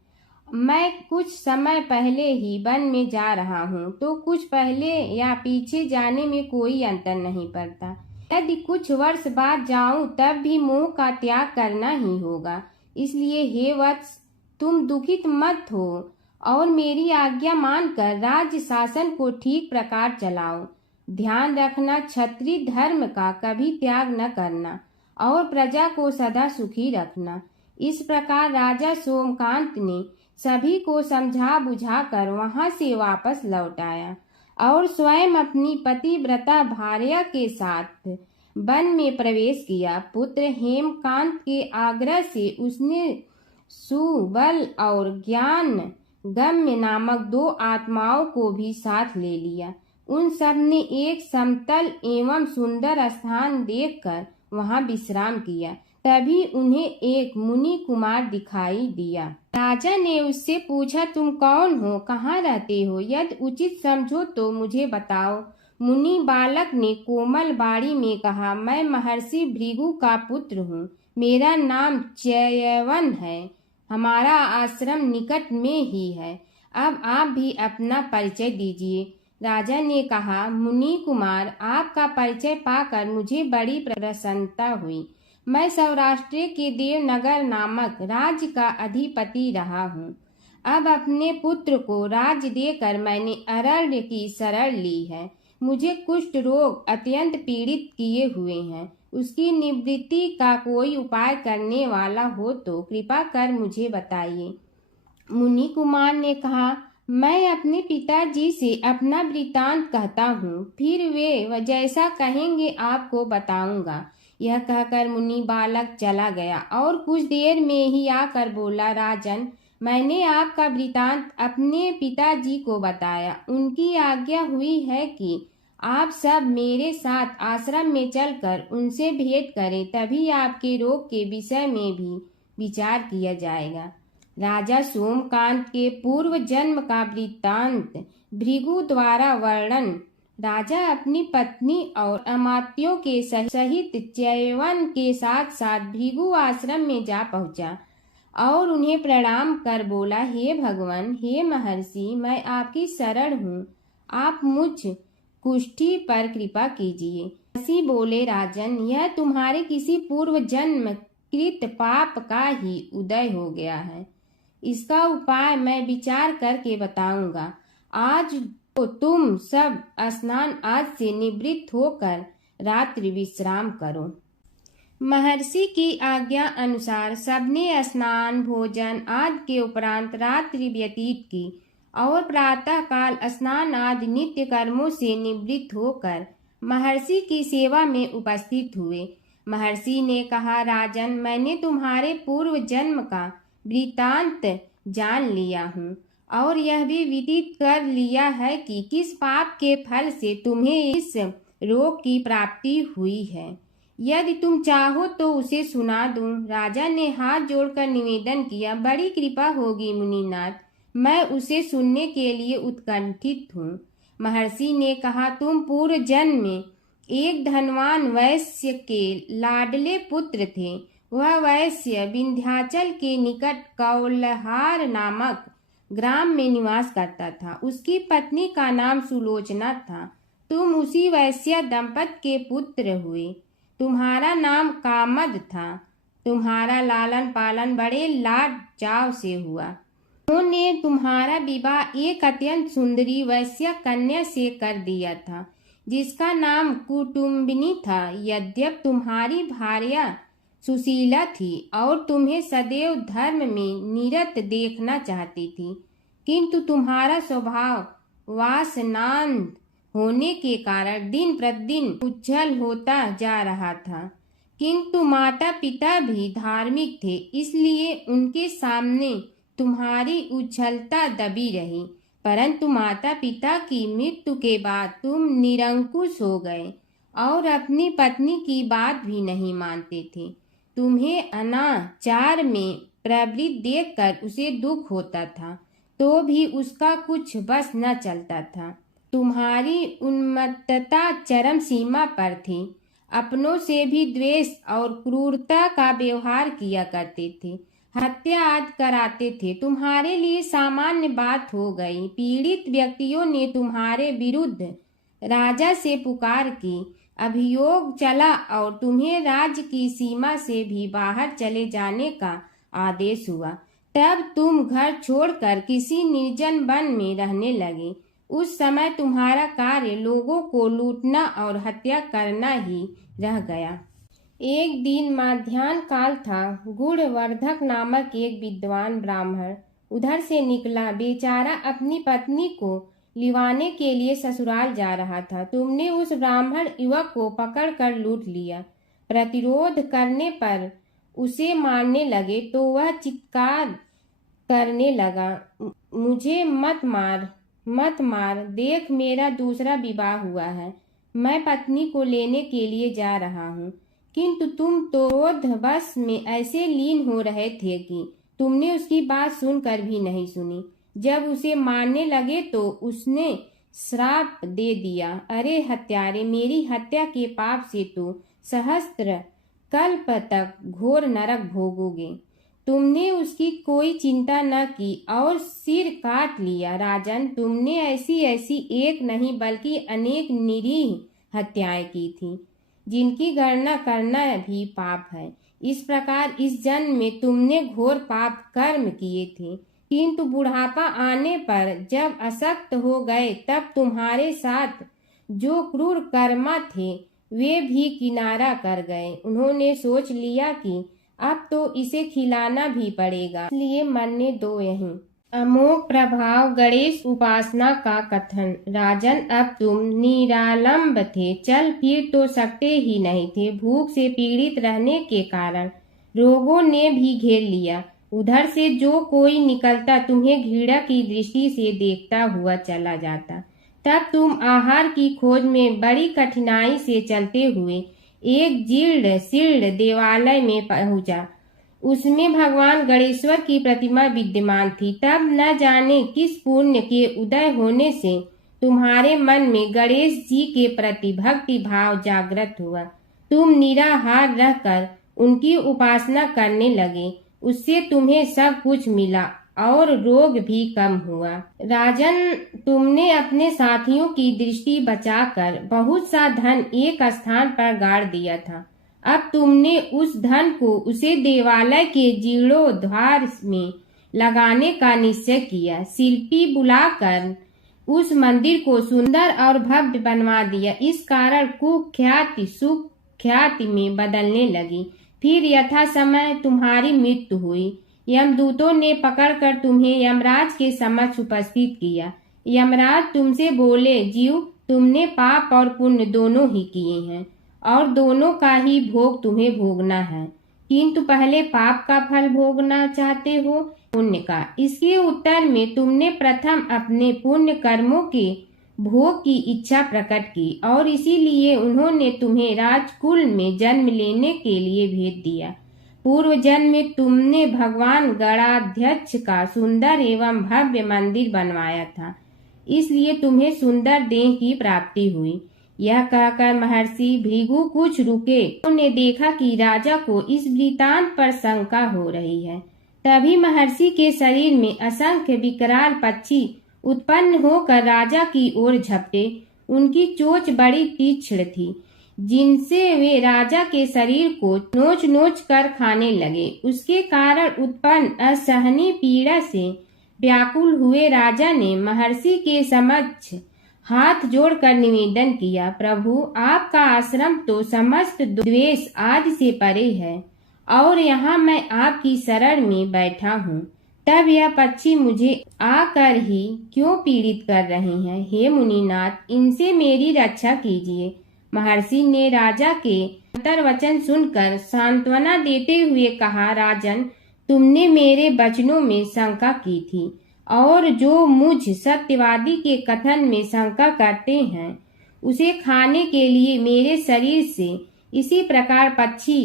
मैं कुछ समय पहले ही वन में जा रहा हूँ, तो कुछ पहले या पीछे जाने में कोई अंतर नहीं पड़ता। यदि कुछ वर्ष बाद जाऊं तब भी मोह का त्याग करना ही होगा। इसलिए हे वत्स, तुम दुखित मत हो और मेरी आज्ञा मानकर राज्य शासन को ठीक प्रकार चलाओ। ध्यान रखना, क्षत्रिय धर्म का कभी त्याग न करना और प्रजा को सदा सुखी रखना। इस प्रकार राजा सोमकांत ने सभी को समझा बुझाकर वहां से वापस लौट आया और स्वयं अपनी पतिव्रता भार्या के साथ वन में प्रवेश किया। पुत्र हेमकांत के आग्रह से उसने सुबल और ज्ञान गम्य नामक 2 आत्माओं को भी साथ ले लिया। उन सब ने एक समतल एवं सुंदर स्थान देखकर वहां विश्राम किया। तभी उन्हें एक मुनि कुमार दिखाई दिया। राजा ने उससे पूछा, तुम कौन हो, कहाँ रहते हो? यदि उचित समझो तो मुझे बताओ। मुनि बालक ने कोमल बाड़ी में कहा, मैं महर्षि भृगु का पुत्र हूँ। मेरा नाम च्यवन है। हमारा आश्रम निकट में ही है। अब आप भी अपना परिचय दीजिए। राजा ने कहा, मुनि कुमार, आपका परिचय पाकर मुझे बड़ी प्रसन्नता हुई। मैं सौराष्ट्र के देवनगर नामक राज्य का अधिपति रहा हूँ। अब अपने पुत्र को राज्य देकर मैंने अरण्य की शरण ली है। मुझे कुष्ठ रोग अत्यंत पीड़ित किए हुए हैं। उसकी निवृत्ति का कोई उपाय करने वाला हो तो कृपा कर मुझे बताइए। मुनि कुमार ने कहा, मैं अपने पिताजी से अपना वृतांत कहता हूँ, फिर वे जैसा कहेंगे आपको बताऊंगा। यह कहकर मुनि बालक चला गया और कुछ देर में ही आकर बोला, राजन, मैंने आपका वृतांत अपने पिताजी को बताया। उनकी आज्ञा हुई है कि आप सब मेरे साथ आश्रम में चलकर उनसे भेंट करें, तभी आपके रोग के विषय में भी विचार किया जाएगा। राजा सोमकांत के पूर्व जन्म का वृत्तांत भृगु द्वारा वर्णन। राजा अपनी पत्नी और अमात्यों के सहित च्यवन के साथ साथ भृगु आश्रम में जा पहुंचा और उन्हें प्रणाम कर बोला, हे भगवान, हे महर्षि, मैं आपकी शरण हूँ। आप मुझ कुष्ठी पर कृपा कीजिए। महर्षि बोले, राजन, यह तुम्हारे किसी पूर्व जन्म कृत पाप का ही उदय हो गया है। इसका उपाय मैं विचार करके बताऊंगा। आज तो तुम सब स्नान आज से निवृत्त होकर रात्रि विश्राम करो। महर्षि की आज्ञा अनुसार सबने स्नान भोजन आदि के उपरांत रात्रि व्यतीत की और प्रातः काल स्नान आदि नित्य कर्मों से निवृत्त होकर महर्षि की सेवा में उपस्थित हुए। महर्षि ने कहा, राजन, मैंने तुम्हारे पूर्व जन्म का वृतांत जान लिया हूँ और यह भी विदित कर लिया है कि किस पाप के फल से तुम्हें इस रोग की प्राप्ति हुई है। यदि तुम चाहो तो उसे सुना दूं। राजा ने हाथ जोड़कर निवेदन किया, बड़ी कृपा होगी मुनिनाथ, मैं उसे सुनने के लिए उत्कंठित हूँ। महर्षि ने कहा, तुम पूर्व जन्म में एक धनवान वैश्य के लाडले पुत्र थे। वह वैश्य विंध्याचल के निकट कौलहार नामक ग्राम में निवास करता था। उसकी पत्नी का नाम सुलोचना था। तुम उसी वैश्य दंपत के पुत्र हुए। तुम्हारा नाम कामद था। तुम्हारा लालन पालन बड़े लाड चाव से हुआ। उन्होंने तुम्हारा विवाह एक अत्यंत सुंदरी वैश्य कन्या से कर दिया था, जिसका नाम कुटुम्बिनी था। यद्यप तुम्हारी भार्या सुशीला थी और तुम्हें सदैव धर्म में निरत देखना चाहती थी, किंतु तुम्हारा स्वभाव वासनांध होने के कारण दिन प्रतिदिन उज्जवल होता जा रहा था। किंतु माता पिता भी धार्मिक थे, इसलिए उनके सामने तुम्हारी उज्ज्वलता दबी रही। परंतु माता पिता की मृत्यु के बाद तुम निरंकुश हो गए और अपनी पत्नी की बात भी नहीं मानते थे। तुम्हें अनाचार में प्रवृत्त देखकर उसे दुख होता था, तो भी उसका कुछ बस न चलता था। तुम्हारी उन्मत्तता चरम सीमा पर थी। अपनों से भी द्वेष और क्रूरता का व्यवहार किया करते थे। हत्या आदि कराते थे। तुम्हारे लिए सामान्य बात हो गई। पीड़ित व्यक्तियों ने तुम्हारे विरुद्ध राजा से पुकार की। अभियोग चला और तुम्हें राज्य की सीमा से भी बाहर चले जाने का आदेश हुआ। तब तुम घर छोड़कर किसी निर्जन वन में रहने लगे। उस समय तुम्हारा कार्य लोगों को लूटना और हत्या करना ही रह गया। एक दिन माध्याह्न काल था। गुणवर्धक नामक एक विद्वान ब्राह्मण उधर से निकला। बेचारा अपनी पत्नी को लिवाने के लिए ससुराल जा रहा था। तुमने उस ब्राह्मण युवक को पकड़कर लूट लिया। प्रतिरोध करने पर उसे मारने लगे तो वह चित्कार करने लगा, मुझे मत मार, मत मार। देख, मेरा दूसरा विवाह हुआ है। मैं पत्नी को लेने के लिए जा रहा हूँ। किंतु तुम तो क्रोधवश में ऐसे लीन हो रहे थे कि तुमने उसकी बात सुनकर भी नहीं सुनी। जब उसे मारने लगे तो उसने श्राप दे दिया, अरे हत्यारे, मेरी हत्या के पाप से तो सहस्त्र कल्प तक घोर नरक भोगोगे। तुमने उसकी कोई चिंता न की और सिर काट लिया। राजन, तुमने ऐसी ऐसी एक नहीं बल्कि अनेक निरीह हत्याएं की थी, जिनकी गणना करना भी पाप है। इस प्रकार इस जन्म में तुमने घोर पाप कर्म किए थे, किंतु बुढ़ापा आने पर जब अशक्त हो गए तब तुम्हारे साथ जो क्रूर कर्मा थे वे भी किनारा कर गए। उन्होंने सोच लिया कि अब तो इसे खिलाना भी पड़ेगा, इसलिए मरने दो यहीं। अमोघ प्रभाव गणेश उपासना का कथन। राजन, अब तुम निरालंब थे, चल फिर तो सकते ही नहीं थे। भूख से पीड़ित रहने के कारण रोगों ने भी घेर लिया। उधर से जो कोई निकलता तुम्हें घृणा की दृष्टि से देखता हुआ चला जाता। तब तुम आहार की खोज में बड़ी कठिनाई से चलते हुए एक जीर्ण शीर्ण देवालय में पहुंचा। उसमें भगवान गणेश्वर की प्रतिमा विद्यमान थी। तब न जाने किस पुण्य के उदय होने से तुम्हारे मन में गणेश जी के प्रति भक्ति भाव जागृत हुआ। तुम निराहार रहकर उनकी उपासना करने लगे। उससे तुम्हें सब कुछ मिला और रोग भी कम हुआ। राजन, तुमने अपने साथियों की दृष्टि बचाकर बहुत सा धन एक स्थान पर गाड़ दिया था। अब तुमने उस धन को उसे देवालय के जीर्णोद्धार में लगाने का निश्चय किया। शिल्पी बुलाकर उस मंदिर को सुंदर और भव्य बनवा दिया। इस कारण कुख्याति सुख्याति में बदलने लगी। फिर यथा समय तुम्हारी मृत्यु हुई। यमदूतों ने पकड़कर तुम्हें यमराज के समक्ष उपस्थित किया। यमराज तुमसे बोले, जीव, तुमने पाप और पुण्य दोनों ही किए हैं और दोनों का ही भोग तुम्हें भोगना है, किंतु पहले पाप का फल भोगना चाहते हो पुण्य का। इसके उत्तर में तुमने प्रथम अपने पुण्य कर्मों के भोग की इच्छा प्रकट की और इसीलिए उन्होंने तुम्हें राजकुल में जन्म लेने के लिए भेज दिया। पूर्व जन्म में तुमने भगवान गणाध्यक्ष का सुंदर एवं भव्य मंदिर बनवाया था, इसलिए तुम्हें सुंदर देह की प्राप्ति हुई। यह कहकर महर्षि भृगु कुछ रुके। उन्होंने देखा कि राजा को इस वृतांत पर शंका हो रही है। तभी महर्षि के शरीर में असंख्य विकराल पक्षी उत्पन्न होकर राजा की ओर झपटे। उनकी चोंच बड़ी तीक्ष्ण थी, जिनसे वे राजा के शरीर को नोच नोच कर खाने लगे। उसके कारण उत्पन्न असहनीय पीड़ा से व्याकुल हुए राजा ने महर्षि के समक्ष हाथ जोड़कर निवेदन किया, प्रभु, आपका आश्रम तो समस्त द्वेष आदि से परे है और यहाँ मैं आपकी शरण में बैठा हूँ। तब यह पक्षी मुझे आकर ही क्यों पीड़ित कर रहे हैं? हे मुनिनाथ, इनसे मेरी रक्षा कीजिए। महर्षि ने राजा के अंतर्वचन सुनकर सांत्वना देते हुए कहा, राजन, तुमने मेरे वचनों में शंका की थी और जो मुझ सत्यवादी के कथन में शंका करते हैं, उसे खाने के लिए मेरे शरीर से इसी प्रकार पक्षी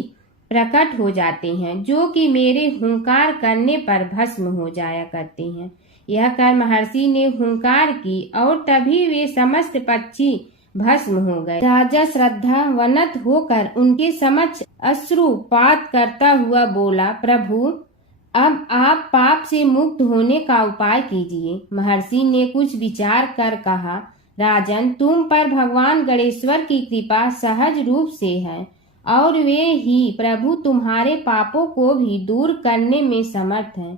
प्रकट हो जाते हैं, जो कि मेरे हुंकार करने पर भस्म हो जाया करते हैं। यह कर महर्षि ने हुंकार की और तभी वे समस्त पक्षी भस्म हो गए। राजा श्रद्धावनत होकर उनके समक्ष अश्रुपात करता हुआ बोला, प्रभु, अब आप पाप से मुक्त होने का उपाय कीजिए। महर्षि ने कुछ विचार कर कहा, राजन, तुम पर भगवान गणेश्वर की कृपा सहज रूप से है और वे ही प्रभु तुम्हारे पापों को भी दूर करने में समर्थ हैं।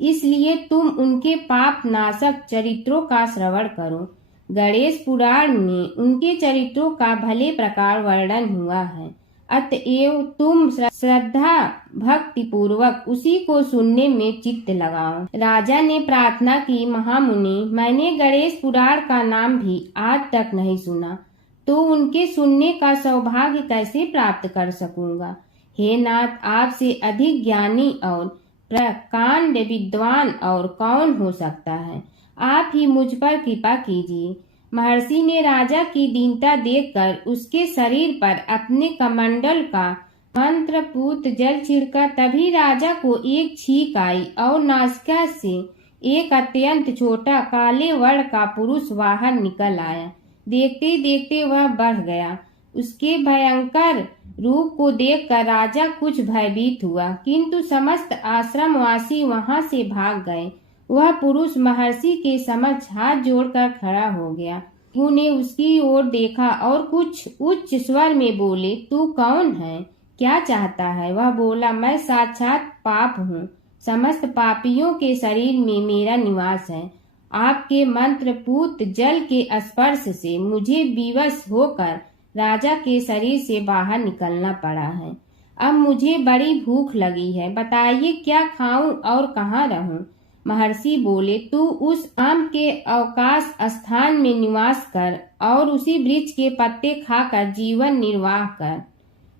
इसलिए तुम उनके पाप नाशक चरित्रों का श्रवण करो। गणेश पुराण में उनके चरित्रों का भले प्रकार वर्णन हुआ है, अतएव तुम श्रद्धा भक्ति पूर्वक उसी को सुनने में चित्त लगाओ। राजा ने प्रार्थना की, महामुनि, मैंने गणेश पुराण का नाम भी आज तक नहीं सुना, तो उनके सुनने का सौभाग्य कैसे प्राप्त कर सकूंगा? हे नाथ, आपसे अधिक ज्ञानी और प्रकांड विद्वान और कौन हो सकता है? आप ही मुझ पर कृपा कीजिए। महर्षि ने राजा की दीनता देखकर उसके शरीर पर अपने कमंडल का मंत्रपूत जल छिड़का। तभी राजा को एक छींक आई और नासिका से एक अत्यंत छोटा काले वर्ण का पुरुष बाहर निकल आया। देखते देखते वह बढ़ गया। उसके भयंकर रूप को देखकर राजा कुछ भयभीत हुआ, किंतु समस्त आश्रमवासी वहां से भाग गए। वह पुरुष महर्षि के समक्ष हाथ जोड़कर खड़ा हो गया। उन्हें उसकी ओर देखा और कुछ उच्च स्वर में बोले, तू कौन है? क्या चाहता है? वह बोला, मैं साक्षात पाप हूँ। समस्त पापियों के शरीर में मेरा निवास है। आपके मंत्रपूत जल के स्पर्श से मुझे विवश होकर राजा के शरीर से बाहर निकलना पड़ा है। अब मुझे बड़ी भूख लगी है, बताइए क्या खाऊं और कहाँ रहूं? महर्षि बोले, तू उस आम के अवकाश स्थान में निवास कर और उसी वृक्ष के पत्ते खाकर जीवन निर्वाह कर।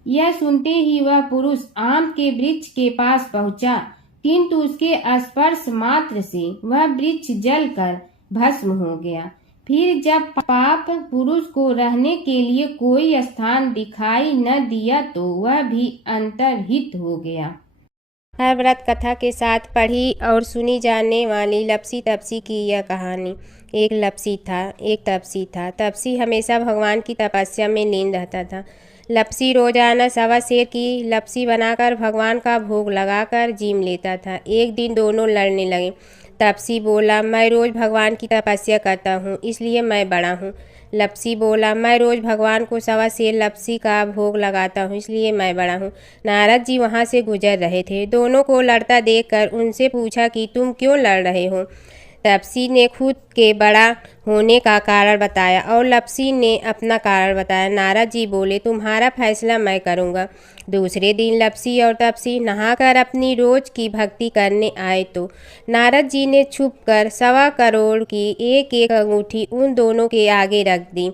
यह सुनते ही वह पुरुष आम के वृक्ष के पास पहुंचा, किंतु उसके स्पर्श मात्र से वह वृक्ष जलकर भस्म हो गया। फिर जब पाप पुरुष को रहने के लिए कोई स्थान दिखाई न दिया तो वह भी अंतर्हित हो गया। हर व्रत कथा के साथ पढ़ी और सुनी जाने वाली लपसी तपसी की यह कहानी। एक लपसी था, एक तपसी था। तपसी हमेशा भगवान की तपस्या में लीन रहता था। लपसी रोजाना सवा सेर की लपसी बनाकर भगवान का भोग लगाकर जीम लेता था। एक दिन दोनों लड़ने लगे। तपसी बोला, मैं रोज भगवान की तपस्या करता हूँ, इसलिए मैं बड़ा हूँ। लपसी बोला, मैं रोज भगवान को सवा सेर लपसी का भोग लगाता हूँ, इसलिए मैं बड़ा हूँ। नारद जी वहाँ से गुजर रहे थे। दोनों को लड़ता देखकर उनसे पूछा कि तुम क्यों लड़ रहे हो? तपसी ने खुद के बड़ा होने का कारण बताया और लपसी ने अपना कारण बताया। नारद जी बोले, तुम्हारा फैसला मैं करूँगा। दूसरे दिन लपसी और तपसी नहाकर अपनी रोज की भक्ति करने आए तो नारद जी ने छुपकर 1.25 करोड़ की एक एक अंगूठी उन दोनों के आगे रख दी।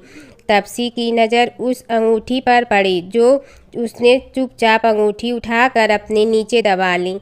तपसी की नज़र उस अंगूठी पर पड़ी जो उसने चुपचाप अंगूठी उठाकर अपने नीचे दबा ली।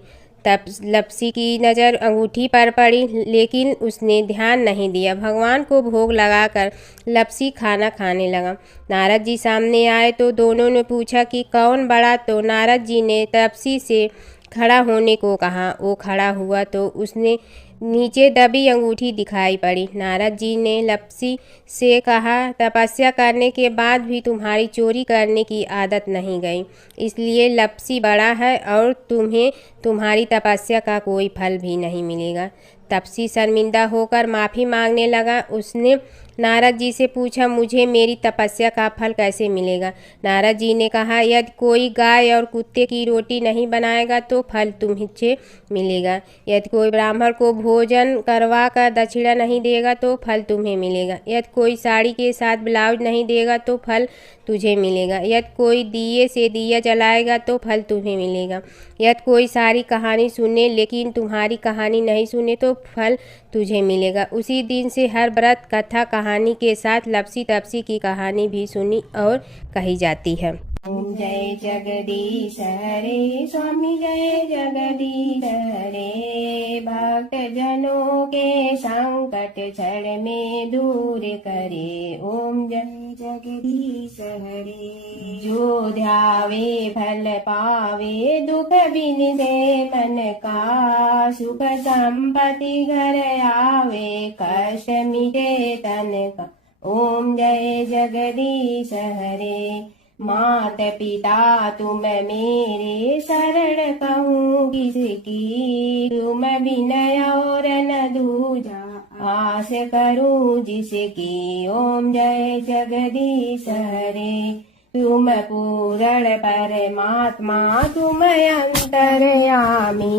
तब लपसी की नज़र अंगूठी पर पड़ी, लेकिन उसने ध्यान नहीं दिया। भगवान को भोग लगाकर लपसी खाना खाने लगा। नारद जी सामने आए तो दोनों ने पूछा कि कौन बड़ा, तो नारद जी ने तपसी से खड़ा होने को कहा। वो खड़ा हुआ तो उसने नीचे दबी अंगूठी दिखाई पड़ी। नारद जी ने लपसी से कहा, तपस्या करने के बाद भी तुम्हारी चोरी करने की आदत नहीं गई, इसलिए लपसी बड़ा है और तुम्हें तुम्हारी तपस्या का कोई फल भी नहीं मिलेगा। तपसी शर्मिंदा होकर माफ़ी मांगने लगा। उसने नारद जी से पूछा, मुझे मेरी तपस्या का फल कैसे मिलेगा? नारद जी ने कहा, यदि कोई गाय और कुत्ते की रोटी नहीं बनाएगा तो फल तुम्हें मिलेगा। यदि कोई ब्राह्मण को भोजन करवा कर दक्षिणा नहीं देगा तो फल तुम्हें मिलेगा। यदि कोई साड़ी के साथ ब्लाउज नहीं देगा तो फल तुझे मिलेगा। यदि कोई दिए से दिया जलाएगा तो फल तुम्हें मिलेगा। यदि कोई सारी कहानी सुने लेकिन तुम्हारी कहानी नहीं सुने तो फल तुझे मिलेगा। उसी दिन से हर व्रत कथा कहानी के साथ लपसी तपसी की कहानी भी सुनी और कही जाती है। ओम जय जगदीश हरे स्वामी जय जगदीश हरे, भक्त जनों के संकट क्षण में दूर करे। ओम जय जगदीश हरे, जो ध्यावे फल पावे, दुख बिन दे मन का, सुख संपत्ति घर आवे, कष्ट मिटे तन का। ओम जय जगदीश हरे, मात पिता तुम मेरे, शरण कहूँ किसकी, तुम विनय और न दूजा, आस करूँ जिसकी। ओम जय जगदीश हरे, तुम पूर्ण परमात्मा, तुम अंतर्यामी,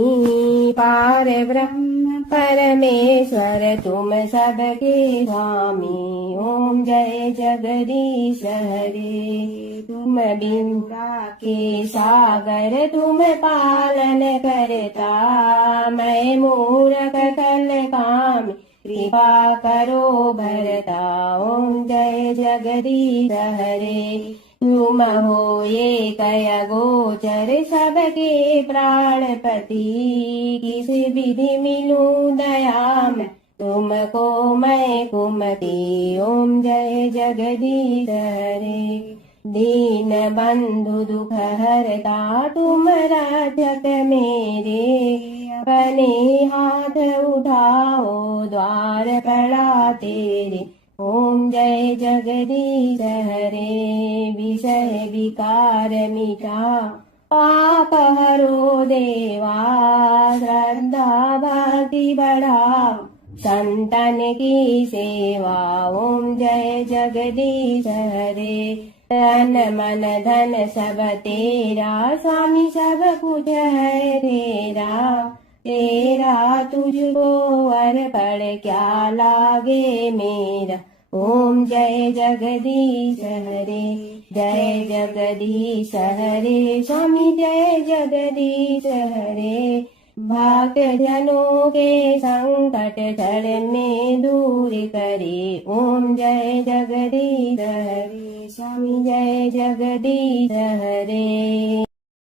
पार ब्रह्म परमेश्वर, तुम सबके स्वामी। ओम जय जगदीश हरे, तुम बिंदा के सागर, तुम पालन करता, मैं मूरख कल काम, कृपा करो भरता। ओम जय जगदीश हरे, तुम हो ये कय गोचर, सबके प्राणपति, किस विधि मिलूं दया में, तुमको मैं कुमति। ओम जय जगदीश हरे, दीन बंधु दुख हरता, तुम रक्षक मेरे, अपने हाथ उठाओ द्वार पड़ा तेरे। ओम जय जगदीश हरे, विषय विकार मिटा, पाप हरो देवा, श्रद्धा भक्ति बढ़ाओ, संतन की सेवा। ओम जय जगदीश हरे, तन मन धन सब तेरा, स्वामी सब कुछ है तेरा, तेरा तुझको अर्पण क्या लागे मेरा। ओम जय जगदीश हरे, जय जगदीश हरे, स्वामी जय जगदीश हरे, भक्त जनों के संकट क्षण में दूर करे। ओम जय जगदीश हरे, स्वामी जय जगदीश हरे।